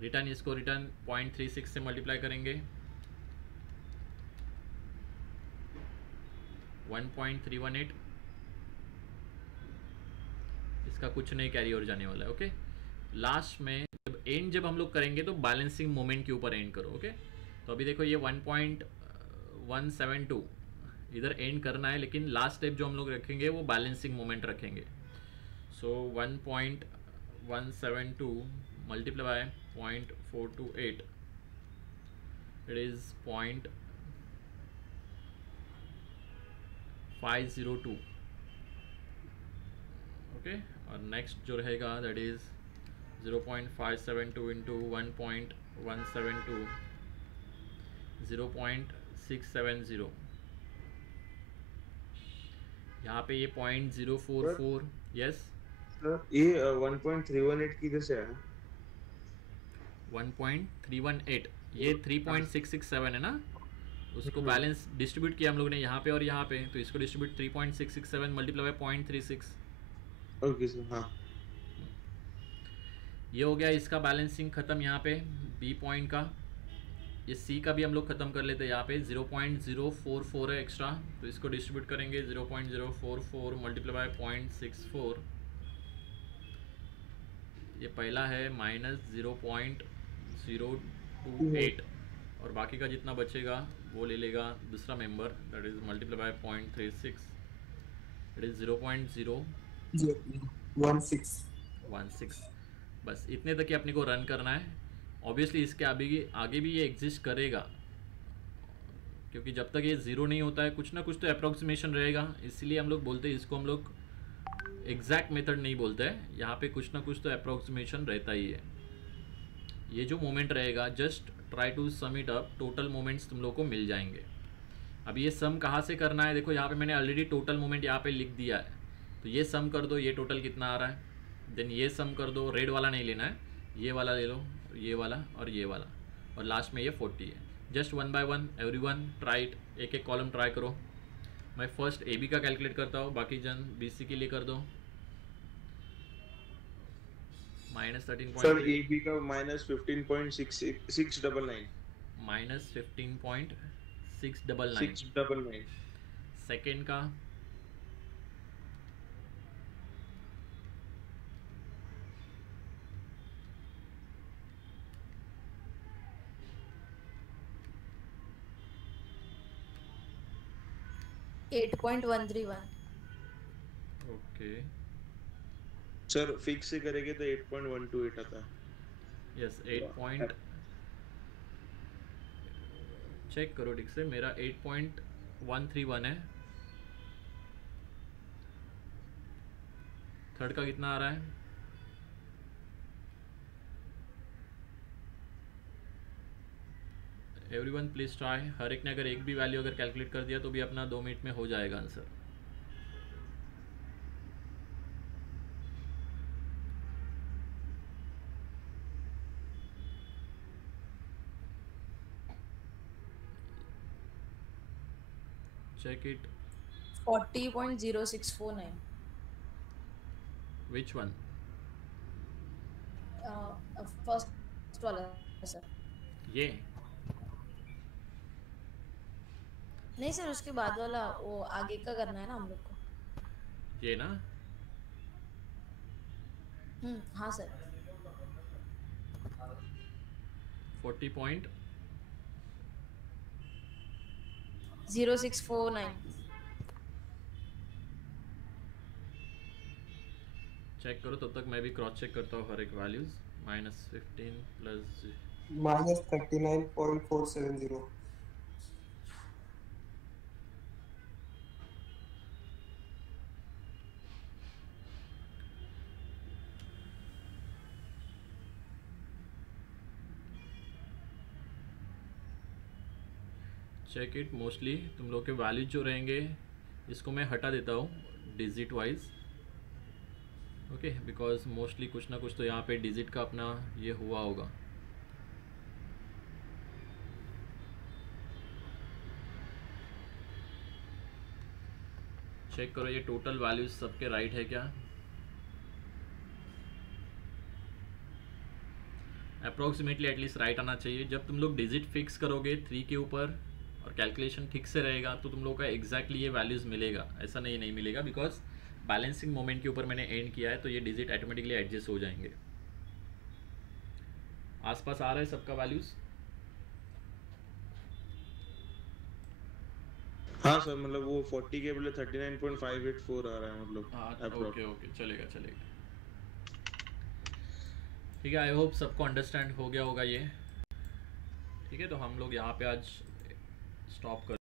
रिटर्न इसको रिटर्न 0.36 से मल्टीप्लाई करेंगे 1.318। इसका कुछ नहीं कैरी ओवर जाने वाला है। ओके, लास्ट में जब हम लोग करेंगे तो बैलेंसिंग मोमेंट के ऊपर एंड करो। ओके, तो अभी देखो ये 1.172 इधर एंड करना है, लेकिन लास्ट स्टेप जो हम लोग रखेंगे वो बैलेंसिंग मोमेंट रखेंगे। सो 1.172 multiply by 0.428, it is 0.428 502 okay. और नेक्स्ट जो रहेगा दैट इज़ 0.572 इंटू 1.172 0.670। यहाँ पे ये 0.044 यस ये 1.318 किधर से आया? 1.318 ये 3.667 है ना, उसको बैलेंस डिस्ट्रीब्यूट किया हम लोग ने यहाँ पे और यहाँ पे, तो इसको distribute 3.667 multiply by 0.36। Okay sir हाँ। ये हो गया इसका बैलेंसिंग ख़त्म यहाँ पे बी पॉइंट का। ये सी का भी हम लोग ख़त्म कर लेते हैं। यहाँ पे 0.044 है एक्स्ट्रा, तो इसको डिस्ट्रीब्यूट करेंगे 0.044 मल्टीप्लाई बाय 0.64। ये पहला है -0.028 और बाकी का जितना बचेगा वो ले लेगा दूसरा member, that is multiply by 0.36, that is 0.016। बस इतने तक ही अपने को रन करना है। ऑब्वियसली इसके आगे भी ये एग्जिस्ट करेगा, क्योंकि जब तक ये ज़ीरो नहीं होता है कुछ ना कुछ तो अप्रॉक्सीमेशन रहेगा। इसलिए हम लोग बोलते हैं इसको, हम लोग एग्जैक्ट मेथड नहीं बोलते हैं, यहाँ पे कुछ ना कुछ तो अप्रॉक्सीमेशन रहता ही है। ये जो मोमेंट रहेगा just try to sum it up, total moments तुम लोग को मिल जाएंगे। अब ये सम कहाँ से करना है, देखो यहाँ पे मैंने ऑलरेडी टोटल मोमेंट यहाँ पे लिख दिया है, तो ये सम कर दो, ये टोटल कितना आ रहा है, देन ये सम कर दो। रेड वाला नहीं लेना है, ये वाला ले लो, ये वाला और ये वाला, और लास्ट में ये 40 है। Just 1 by 1 everyone try it, एक एक कॉलम ट्राई करो। मैं फर्स्ट ए बी का कैलकुलेट करता हूँ, बाकी जन बी सी के लिए कर दो। -13. सर ए बी का -15.699 -15.699। सेकेंड का ओके सर फिक्स से करेंगे तो 8.128 आता है। यस 8 पॉइंट, चेक करो ठीक से, मेरा 8.131 है। थर्ड का कितना आ रहा है, एवरीवन प्लीज ट्राई। हर एक ने अगर एक भी वैल्यू अगर कैलकुलेट कर दिया तो भी अपना 2 मिनट में हो जाएगा answer. check it 40.0649 which one first वाला सर। ये नहीं सर, उसके बाद वाला वो आगे का करना है ना हम लोग को। ये ना हाँ सर 40.0649 चेक करो, तब तक मैं भी क्रॉस चेक करता हूँ हर एक values. -15 plus -39.470 check it. Mostly तुम लोग के वैल्यूज जो रहेंगे इसको मैं हटा देता हूँ digit wise, okay, because mostly कुछ ना कुछ तो यहाँ पे डिजिट का अपना ये हुआ होगा। चेक करो ये टोटल वैल्यूज सबके राइट है क्या। अप्रोक्सीमेटली एटलीस्ट राइट आना चाहिए। जब तुम लोग डिजिट फिक्स करोगे 3 के ऊपर और कैलकुलेशन ठीक से रहेगा तो तुम लोग का एग्जैक्टली ये वैल्यूज़ मिलेगा, ऐसा नहीं मिलेगा, बिकॉज बैलेंसिंग मोमेंट के ऊपर मैंने एंड किया है तो ये डिजिट ऑटोमेटिकली एडजस्ट हो जाएंगे। आसपास आ रहा है सबका वैल्यूज़। हाँ सर, मतलब वो 40 के बदले 39.584 आ रहा है, मतलब ओके चलेगा। ठीक है, आई होप सबको अंडरस्टैंड हो गया होगा ये। ठीक है, तो हम लोग यहाँ पे आज स्टॉप कर